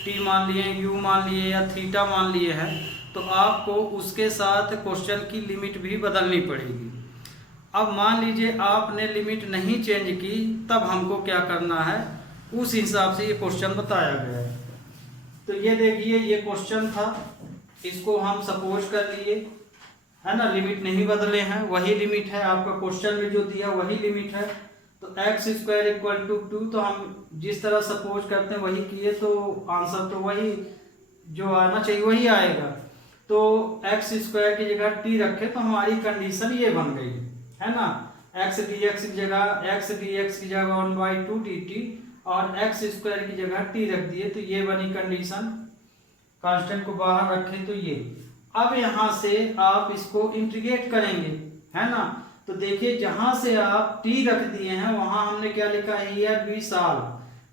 टी मान लिए, यू मान लिए या थीटा मान लिए हैं, तो आपको उसके साथ क्वेश्चन की लिमिट भी बदलनी पड़ेगी। अब मान लीजिए आपने लिमिट नहीं चेंज की, तब हमको क्या करना है, उस हिसाब से ये क्वेश्चन बताया गया है। तो ये देखिए ये क्वेश्चन था, इसको हम सपोज कर लिए है ना, लिमिट नहीं बदले हैं, वही लिमिट है आपका क्वेश्चन में जो दिया वही लिमिट है। तो एक्स स्क्वायर इक्वल टू 2, तो हम जिस तरह सपोज करते हैं वही किए, तो आंसर तो वही जो आना चाहिए वही आएगा। तो एक्स स्क्वायर की जगह टी रखे तो हमारी कंडीशन ये बन गई, है ना, एक्स डी एक्स की जगह 1/2 dt और एक्स स्क्वायर की जगह टी रख दिए, तो ये बनी कंडीशन। कांस्टेंट को बाहर रखें तो ये। अब यहाँ से आप इसको इंटीग्रेट करेंगे, है ना, तो देखिए जहां से आप टी रख दिए हैं वहां हमने क्या लिखा है, ईयर बी साल,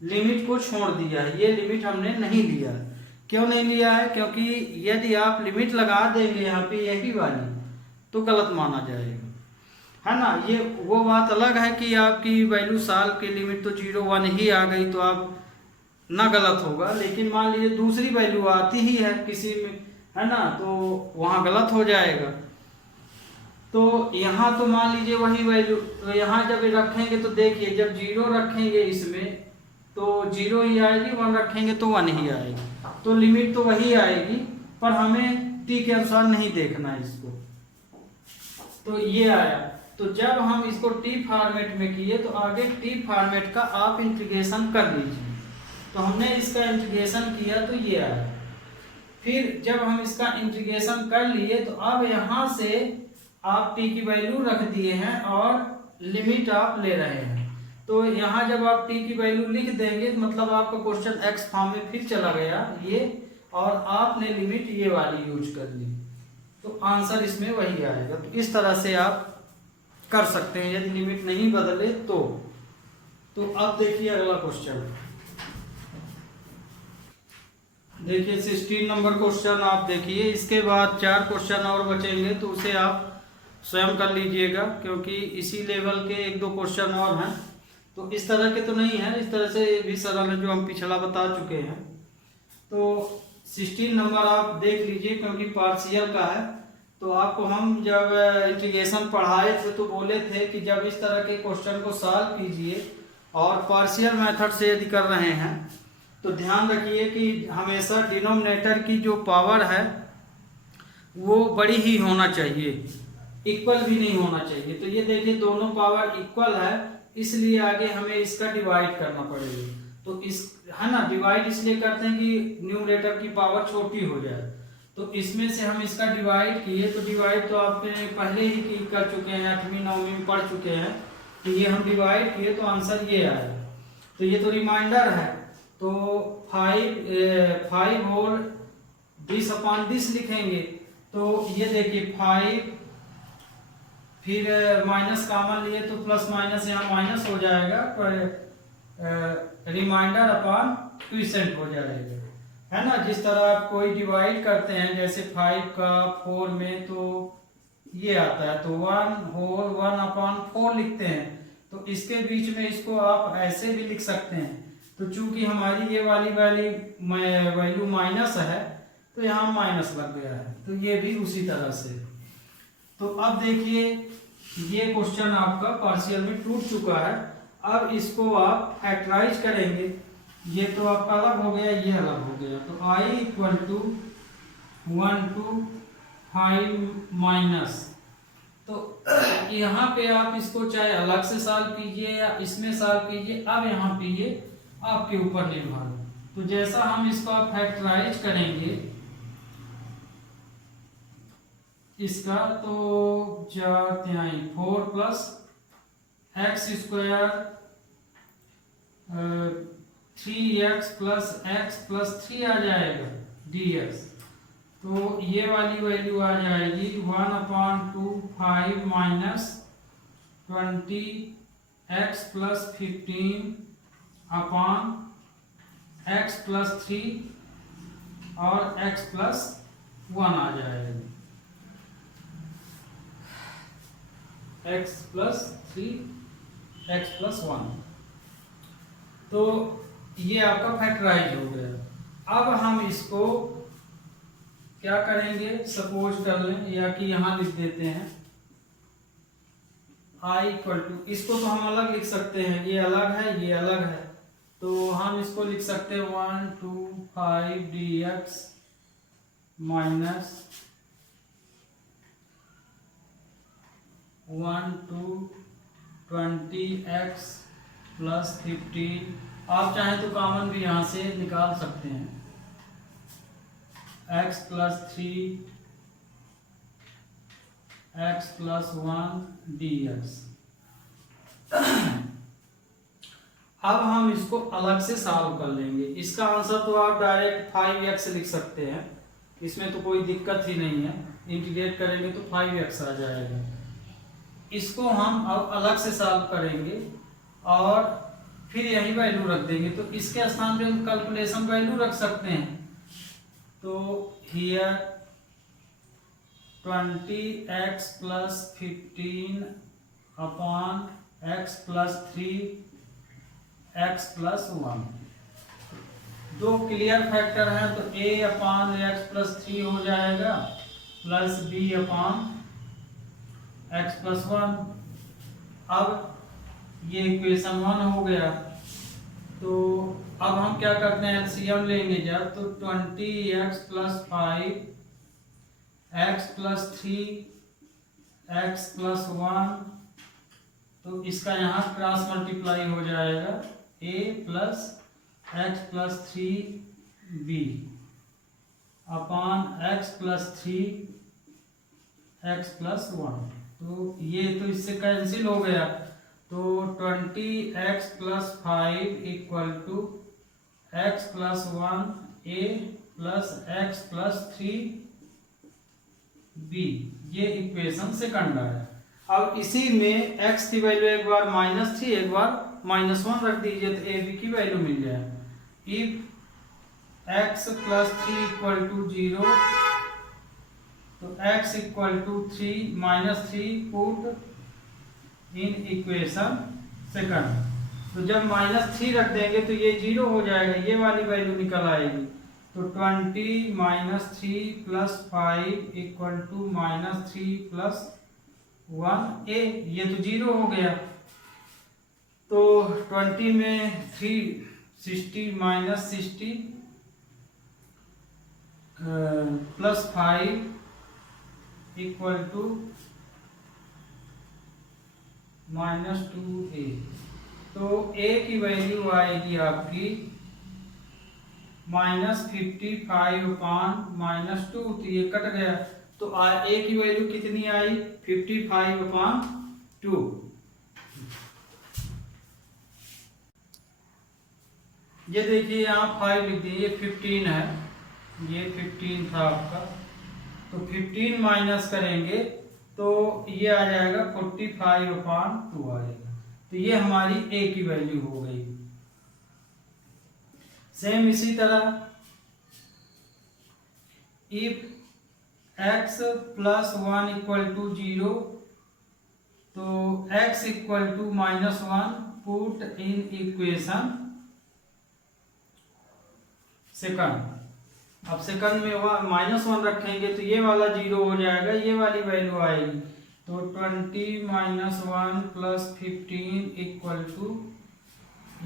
लिमिट को छोड़ दिया है, ये लिमिट हमने नहीं लिया। क्यों नहीं लिया है, क्योंकि यदि आप लिमिट लगा देंगे यहाँ पे यही वाली तो गलत माना जाएगा, है ना। ये वो बात अलग है कि आपकी वैल्यू साल की लिमिट तो 0 1 ही आ गई तो आप ना गलत होगा, लेकिन मान लीजिए दूसरी वैल्यू आती ही है किसी में, है ना, तो वहाँ गलत हो जाएगा। तो यहाँ तो मान लीजिए वही वैल्यू, तो यहाँ जब रखेंगे तो देखिए जब 0 रखेंगे इसमें तो 0 ही आएगी, 1 रखेंगे तो 1 ही आएगी, तो लिमिट तो वही आएगी, पर हमें टी के अनुसार नहीं देखना है इसको। तो ये आया, तो जब हम इसको टी फॉर्मेट में किए तो आगे टी फॉर्मेट का आप इंटीग्रेशन कर लीजिए। तो हमने इसका इंटीग्रेशन किया तो ये आया। फिर जब हम इसका इंटीग्रेशन कर लिए तो अब यहाँ से आप टी की वैल्यू रख दिए हैं और लिमिट आप ले रहे हैं। तो यहाँ जब आप टी की वैल्यू लिख देंगे मतलब आपका क्वेश्चन एक्स फॉर्म में फिर चला गया ये, और आपने लिमिट ये वाली यूज कर ली, तो आंसर इसमें वही आएगा। तो इस तरह से आप कर सकते हैं यदि लिमिट नहीं बदले तो। अब देखिए अगला क्वेश्चन, देखिए 16 नंबर क्वेश्चन आप देखिए, इसके बाद 4 क्वेश्चन और बचेंगे तो उसे आप स्वयं कर लीजिएगा, क्योंकि इसी लेवल के 1-2 क्वेश्चन और हैं। तो इस तरह के तो नहीं है, इस तरह से भी सरल है जो हम पिछला बता चुके हैं। तो 16 नंबर आप देख लीजिए क्योंकि पार्शियल का है। तो आपको हम जब इंटीग्रेशन पढ़ाए थे तो बोले थे कि जब इस तरह के क्वेश्चन को सॉल्व कीजिए और पार्शियल मेथड से यदि कर रहे हैं तो ध्यान रखिए कि हमेशा डिनोमिनेटर की जो पावर है वो बड़ी ही होना चाहिए, इक्वल भी नहीं होना चाहिए। तो ये देखिए दोनों पावर इक्वल है, इसलिए आगे हमें इसका डिवाइड करना पड़ेगा। तो इस, है ना, डिवाइड इसलिए करते हैं कि न्यूमरेटर की पावर छोटी हो जाए। तो इसमें से हम इसका डिवाइड किए, तो डिवाइड तो आपने पहले ही कर चुके हैं, 8वीं 9वीं में पढ़ चुके हैं। तो ये हम डिवाइड किए तो आंसर ये आया। तो ये तो रिमाइंडर है, तो 5 होल 20/20 लिखेंगे। तो ये देखिए 5, फिर माइनस कॉमन लिए तो प्लस माइनस यहाँ माइनस हो जाएगा, पर रिमाइंडर अपॉन क्विसेंट हो जाएगा, है ना। जिस तरह आप कोई डिवाइड करते हैं जैसे 5 का 4 में तो ये आता है, तो 1 होल 1/4 लिखते हैं। तो इसके बीच में इसको आप ऐसे भी लिख सकते हैं। तो चूंकि हमारी ये वाली वैल्यू माइनस है तो यहाँ माइनस लग गया है, तो ये भी उसी तरह से। तो अब देखिए ये क्वेश्चन आपका पार्शियल में टूट चुका है। अब इसको आप फैक्टराइज करेंगे, ये तो आपका अलग हो गया, ये अलग हो गया। तो i equal to 1 to 5 minus, तो यहाँ पे आप इसको चाहे अलग से सॉल्व कीजिए या इसमें सॉल्व कीजिए, अब यहाँ पे ये आपके ऊपर निर्भर है। तो जैसा हम इसको आप फैक्टराइज करेंगे इसका, तो 4 plus x square 3x plus x plus 3 आ जाएगा dx। तो ये वाली वैल्यू आ जाएगी 1/2 5 minus 20x plus 15 upon x plus 3 और x प्लस 1 आ जाएगा, x प्लस 3 x प्लस 1। तो ये आपका फैक्टराइज हो गया। अब हम इसको क्या करेंगे, सपोज कर लें या कि यहाँ लिख देते हैं i इक्वल टू, इसको तो हम अलग लिख सकते हैं, ये अलग है ये अलग है। तो हम इसको लिख सकते हैं 1 to 5 dx minus 1 to 20x plus 15। आप चाहें तो कॉमन भी यहाँ से निकाल सकते हैं, x plus 3 x plus 1 dx। अब हम इसको अलग से सॉल्व कर लेंगे। इसका आंसर तो आप डायरेक्ट 5x लिख सकते हैं, इसमें तो कोई दिक्कत ही नहीं है। इंटीग्रेट करेंगे तो 5x आ जाएगा। इसको हम अब अलग से सॉल्व करेंगे और फिर यही वैल्यू रख देंगे। तो इसके स्थान पे हम कैलकुलेशन वैल्यू रख सकते हैं। तो here 20x plus 15 upon x plus 3 x plus 1। दो क्लियर फैक्टर हैं तो a अपॉन x प्लस 3 हो जाएगा plus b upon x plus 1। अब ये इक्वेशन 1 हो गया। तो अब हम क्या करते हैं, एलसीएम लेंगे जब, तो 20x plus 5 x plus 3 x plus 1, तो इसका यहाँ क्रॉस मल्टीप्लाई हो जाएगा a plus x plus 3b upon x plus 3 x plus 1। तो ये तो इससे कैंसिल हो गया। तो 20x plus 5 equal to x plus 1 a plus x plus 3b। ये इक्वेशन सेकंड है। अब इसी में x की वैल्यू एक बार -3 एक बार -1 रख दीजिए तो a b की वैल्यू मिल जाए। If x plus 3 equal to 0, तो x equal to 3 -3 put in equation second. तो जब -3 रख देंगे तो ये 0 हो जाएगा, ये वाली वैल्यू निकल आएगी। तो 20 -3 plus 5 equal to -3 plus 1 a, ये तो 0 हो गया। तो 20 में 3 60 -60 प्लस 5 इक्वल टू -2a। तो a की वैल्यू आएगी आपकी -55 अपॉन -2। तो ये कट गया। तो a की वैल्यू कितनी आई, 55 अपॉन 2। ये देखिए यहाँ 5 लिख दिए, ये 15 है, ये 15 था आपका। तो 15 माइनस करेंगे तो ये आ जाएगा 45 अपॉन 2 आएगा। तो ये हमारी a की वैल्यू हो गई। सेम इसी तरह if x plus 1 equal to 0, तो x equal to -1 put in equation second. अब सेकंड में -1 रखेंगे तो ये वाला 0 हो जाएगा, ये वाली वैल्यू आएगी। तो 20 -1 प्लस 15 इक्वल टू,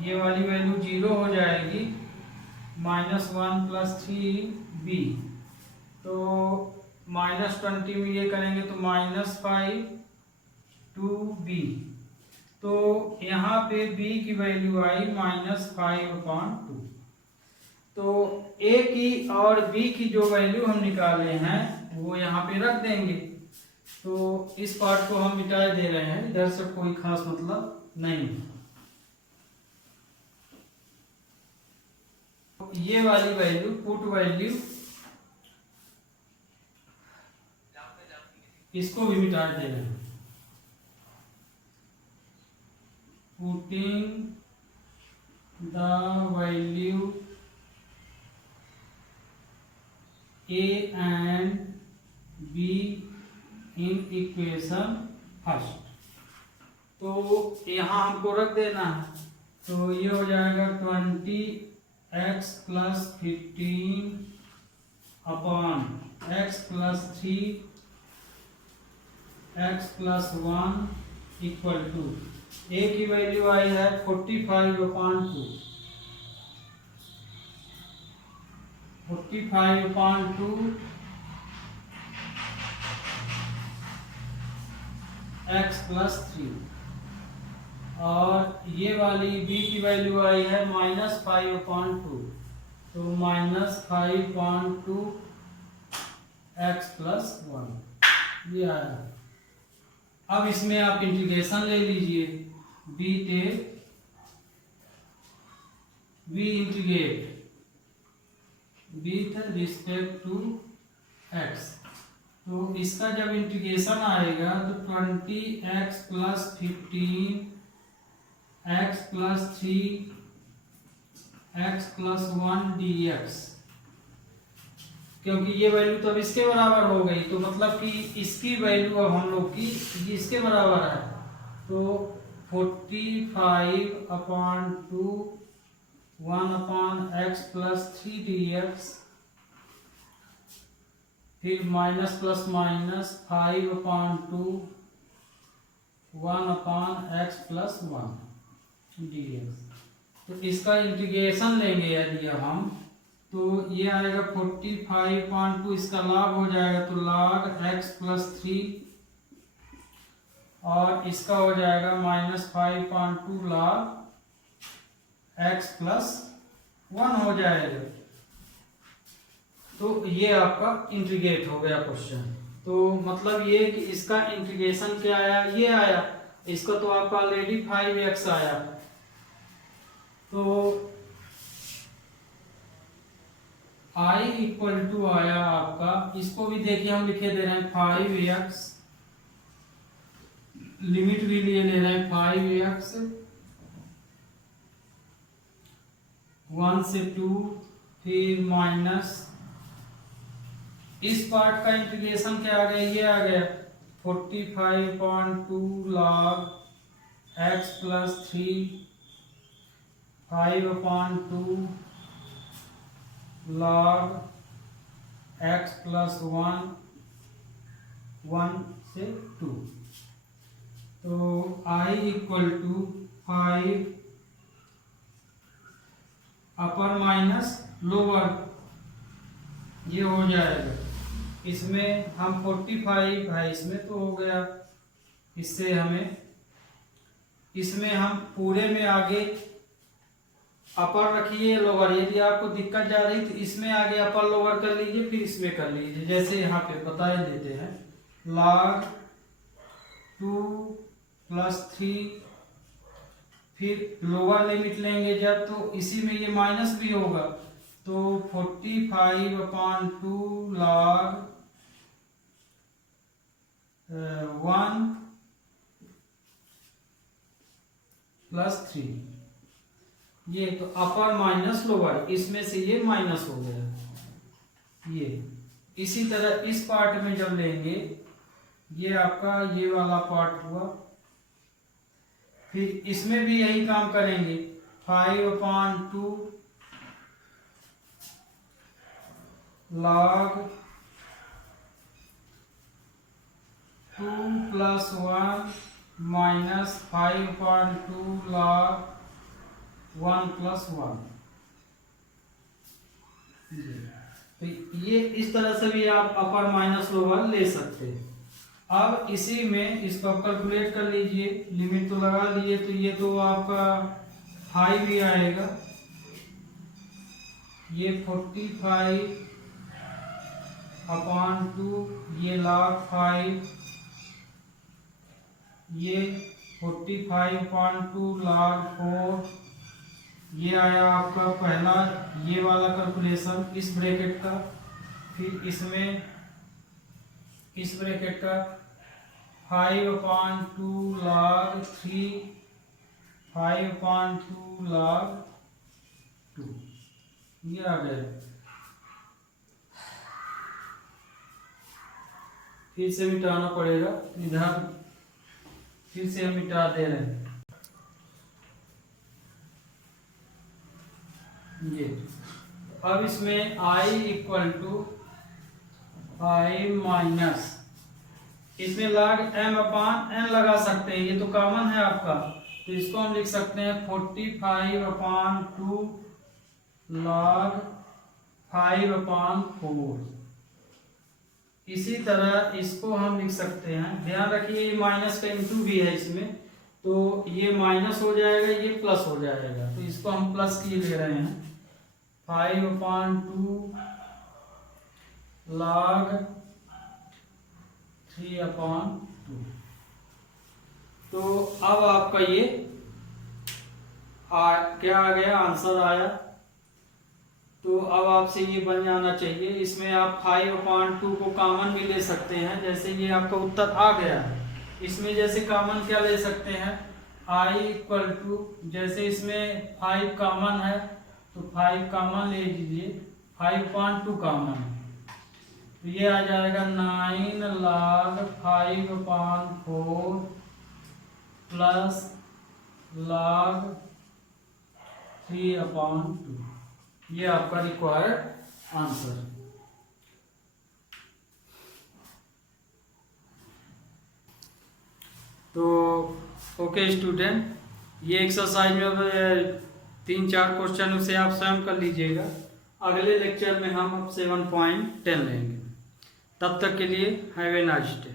ये वाली वैल्यू 0 हो जाएगी, -1 प्लस 3b। तो -20 में ये करेंगे तो -5 2b। तो यहाँ पे b की वैल्यू आई -5 अपॉन 2। तो a की और b की जो वैल्यू हम निकाले हैं वो यहाँ पे रख देंगे। तो इस पार्ट को हम मिटा दे रहे हैं, इधर से कोई खास मतलब नहीं। ये वाली वैल्यू पुट वैल्यू, इसको भी मिटा दे रहे हैं। Putting the value a and b in equation first. तो यहाँ हमको रख देना है। तो ये हो जाएगा 20x plus 15 upon x plus 3 x plus 1 equal to, a की वैल्यू आई है 45 अपॉन 2। 45 अपॉन 2 x प्लस 3, और ये वाली b की वैल्यू आई है -5/2, तो -5/2 x प्लस 1 ये आया। अब इसमें आप इंटीग्रेशन ले लीजिए, b integrate with respect to x, तो इसका जब इंटीग्रेशन आएगा तो 20x plus 15 x plus 3 x plus 1 dx, क्योंकि ये वैल्यू तो अब इसके बराबर हो गई, तो मतलब कि इसकी वैल्यू अब हम लोग की इसके बराबर है, तो 45/2 1/x प्लस 3 dx, फिर minus plus minus 5/2 1/x plus 1 dx। तो इसका इंटीग्रेशन लेंगे यदि हम, तो ये आएगा 45/2, इसका लॉग हो जाएगा तो log x प्लस 3, और इसका हो जाएगा -5/2 log x प्लस 1 हो जाएगा। तो ये आपका इंटीग्रेट हो गया क्वेश्चन। तो मतलब ये कि इसका इंटीग्रेशन क्या आया, ये आया, इसका तो आपका ऑलरेडी 5x आया, तो i इक्वल टू आया आपका, इसको भी देखिए हम लिखे दे रहे हैं 5x, लिमिट भी लिए ले रहे हैं 5x 1 से 2, फिर माइनस इस पार्ट का इंटीग्रेशन क्या आ गया, ये आ गया 45/2 log x plus 3 5/2 log x plus 1 1 से 2, तो i equal to 5 upper minus lower, ये हो जाएगा। इसमें हम 45 है, इसमें तो हो गया, इससे हमें इसमें हम पूरे में आगे अपर रखिए लोअर, यदि आपको दिक्कत जा रही तो इसमें आगे अपर लोअर कर लीजिए, फिर इसमें कर लीजिए, जैसे यहाँ पे बता देते हैं log 2 प्लस 3, फिर लोअर लिमिट लेंगे जब, तो इसी में ये माइनस भी होगा, तो 45/2 log 1 प्लस 3, ये तो अपर माइनस लोअर, इसमें से ये माइनस हो गया। ये इसी तरह इस पार्ट में जब लेंगे, ये आपका ये वाला पार्ट हुआ, फिर इसमें भी यही काम करेंगे 5/2 log 2 plus 1 minus 5/2 log 1 plus 1। तो ये इस तरह से भी आप अपर माइनस लोअर ले सकते हैं। अब इसी में इसको आप कैलकुलेट कर लीजिए, लिमिट तो लगा लिए, तो ये तो आपका 5 भी आएगा, ये 45/2, ये log 5, ये 45/2 log 4, ये आया आपका पहला ये वाला कैलकुलेशन इस ब्रैकेट का, फिर इसमें इस ब्रैकेट का 5/2 log 3 5/2 log 2, ये आ गया। फिर से मिटाना पड़ेगा, इधर फिर से हम मिटा दे रहे हैं ये। अब इसमें i equal to i minus, इसमें log m/n लगा सकते हैं, ये तो कॉमन है आपका, तो इसको हम लिख सकते हैं 45/2 log 5/4, इसी तरह इसको हम लिख सकते हैं, ध्यान रखिए ये माइनस का इंटू भी है इसमें, तो ये माइनस हो जाएगा, ये प्लस हो जाएगा, तो इसको हम प्लस की ले रहे हैं 5/2 log 3/2। तो अब आपका ये क्या आ गया, आंसर आया। तो अब आपसे ये बन जाना चाहिए, इसमें आप 5/2 को कॉमन भी ले सकते हैं, जैसे ये आपका उत्तर आ गया है। इसमें जैसे कॉमन क्या ले सकते हैं, i इक्वल टू, जैसे इसमें 5 कॉमन है तो 5 कॉमन ले लीजिए, 5/2 कॉमन है तो ये आ जाएगा 9 log 5/4 प्लस log 3/2। ये आपका रिक्वायर्ड आंसर। तो ओके स्टूडेंट, ये एक्सरसाइज में अब 3-4 क्वेश्चन उसे आप स्वयं कर लीजिएगा। अगले लेक्चर में हम अब 7.10 लेंगे। तब तक के लिए हैव ए नाइस डे।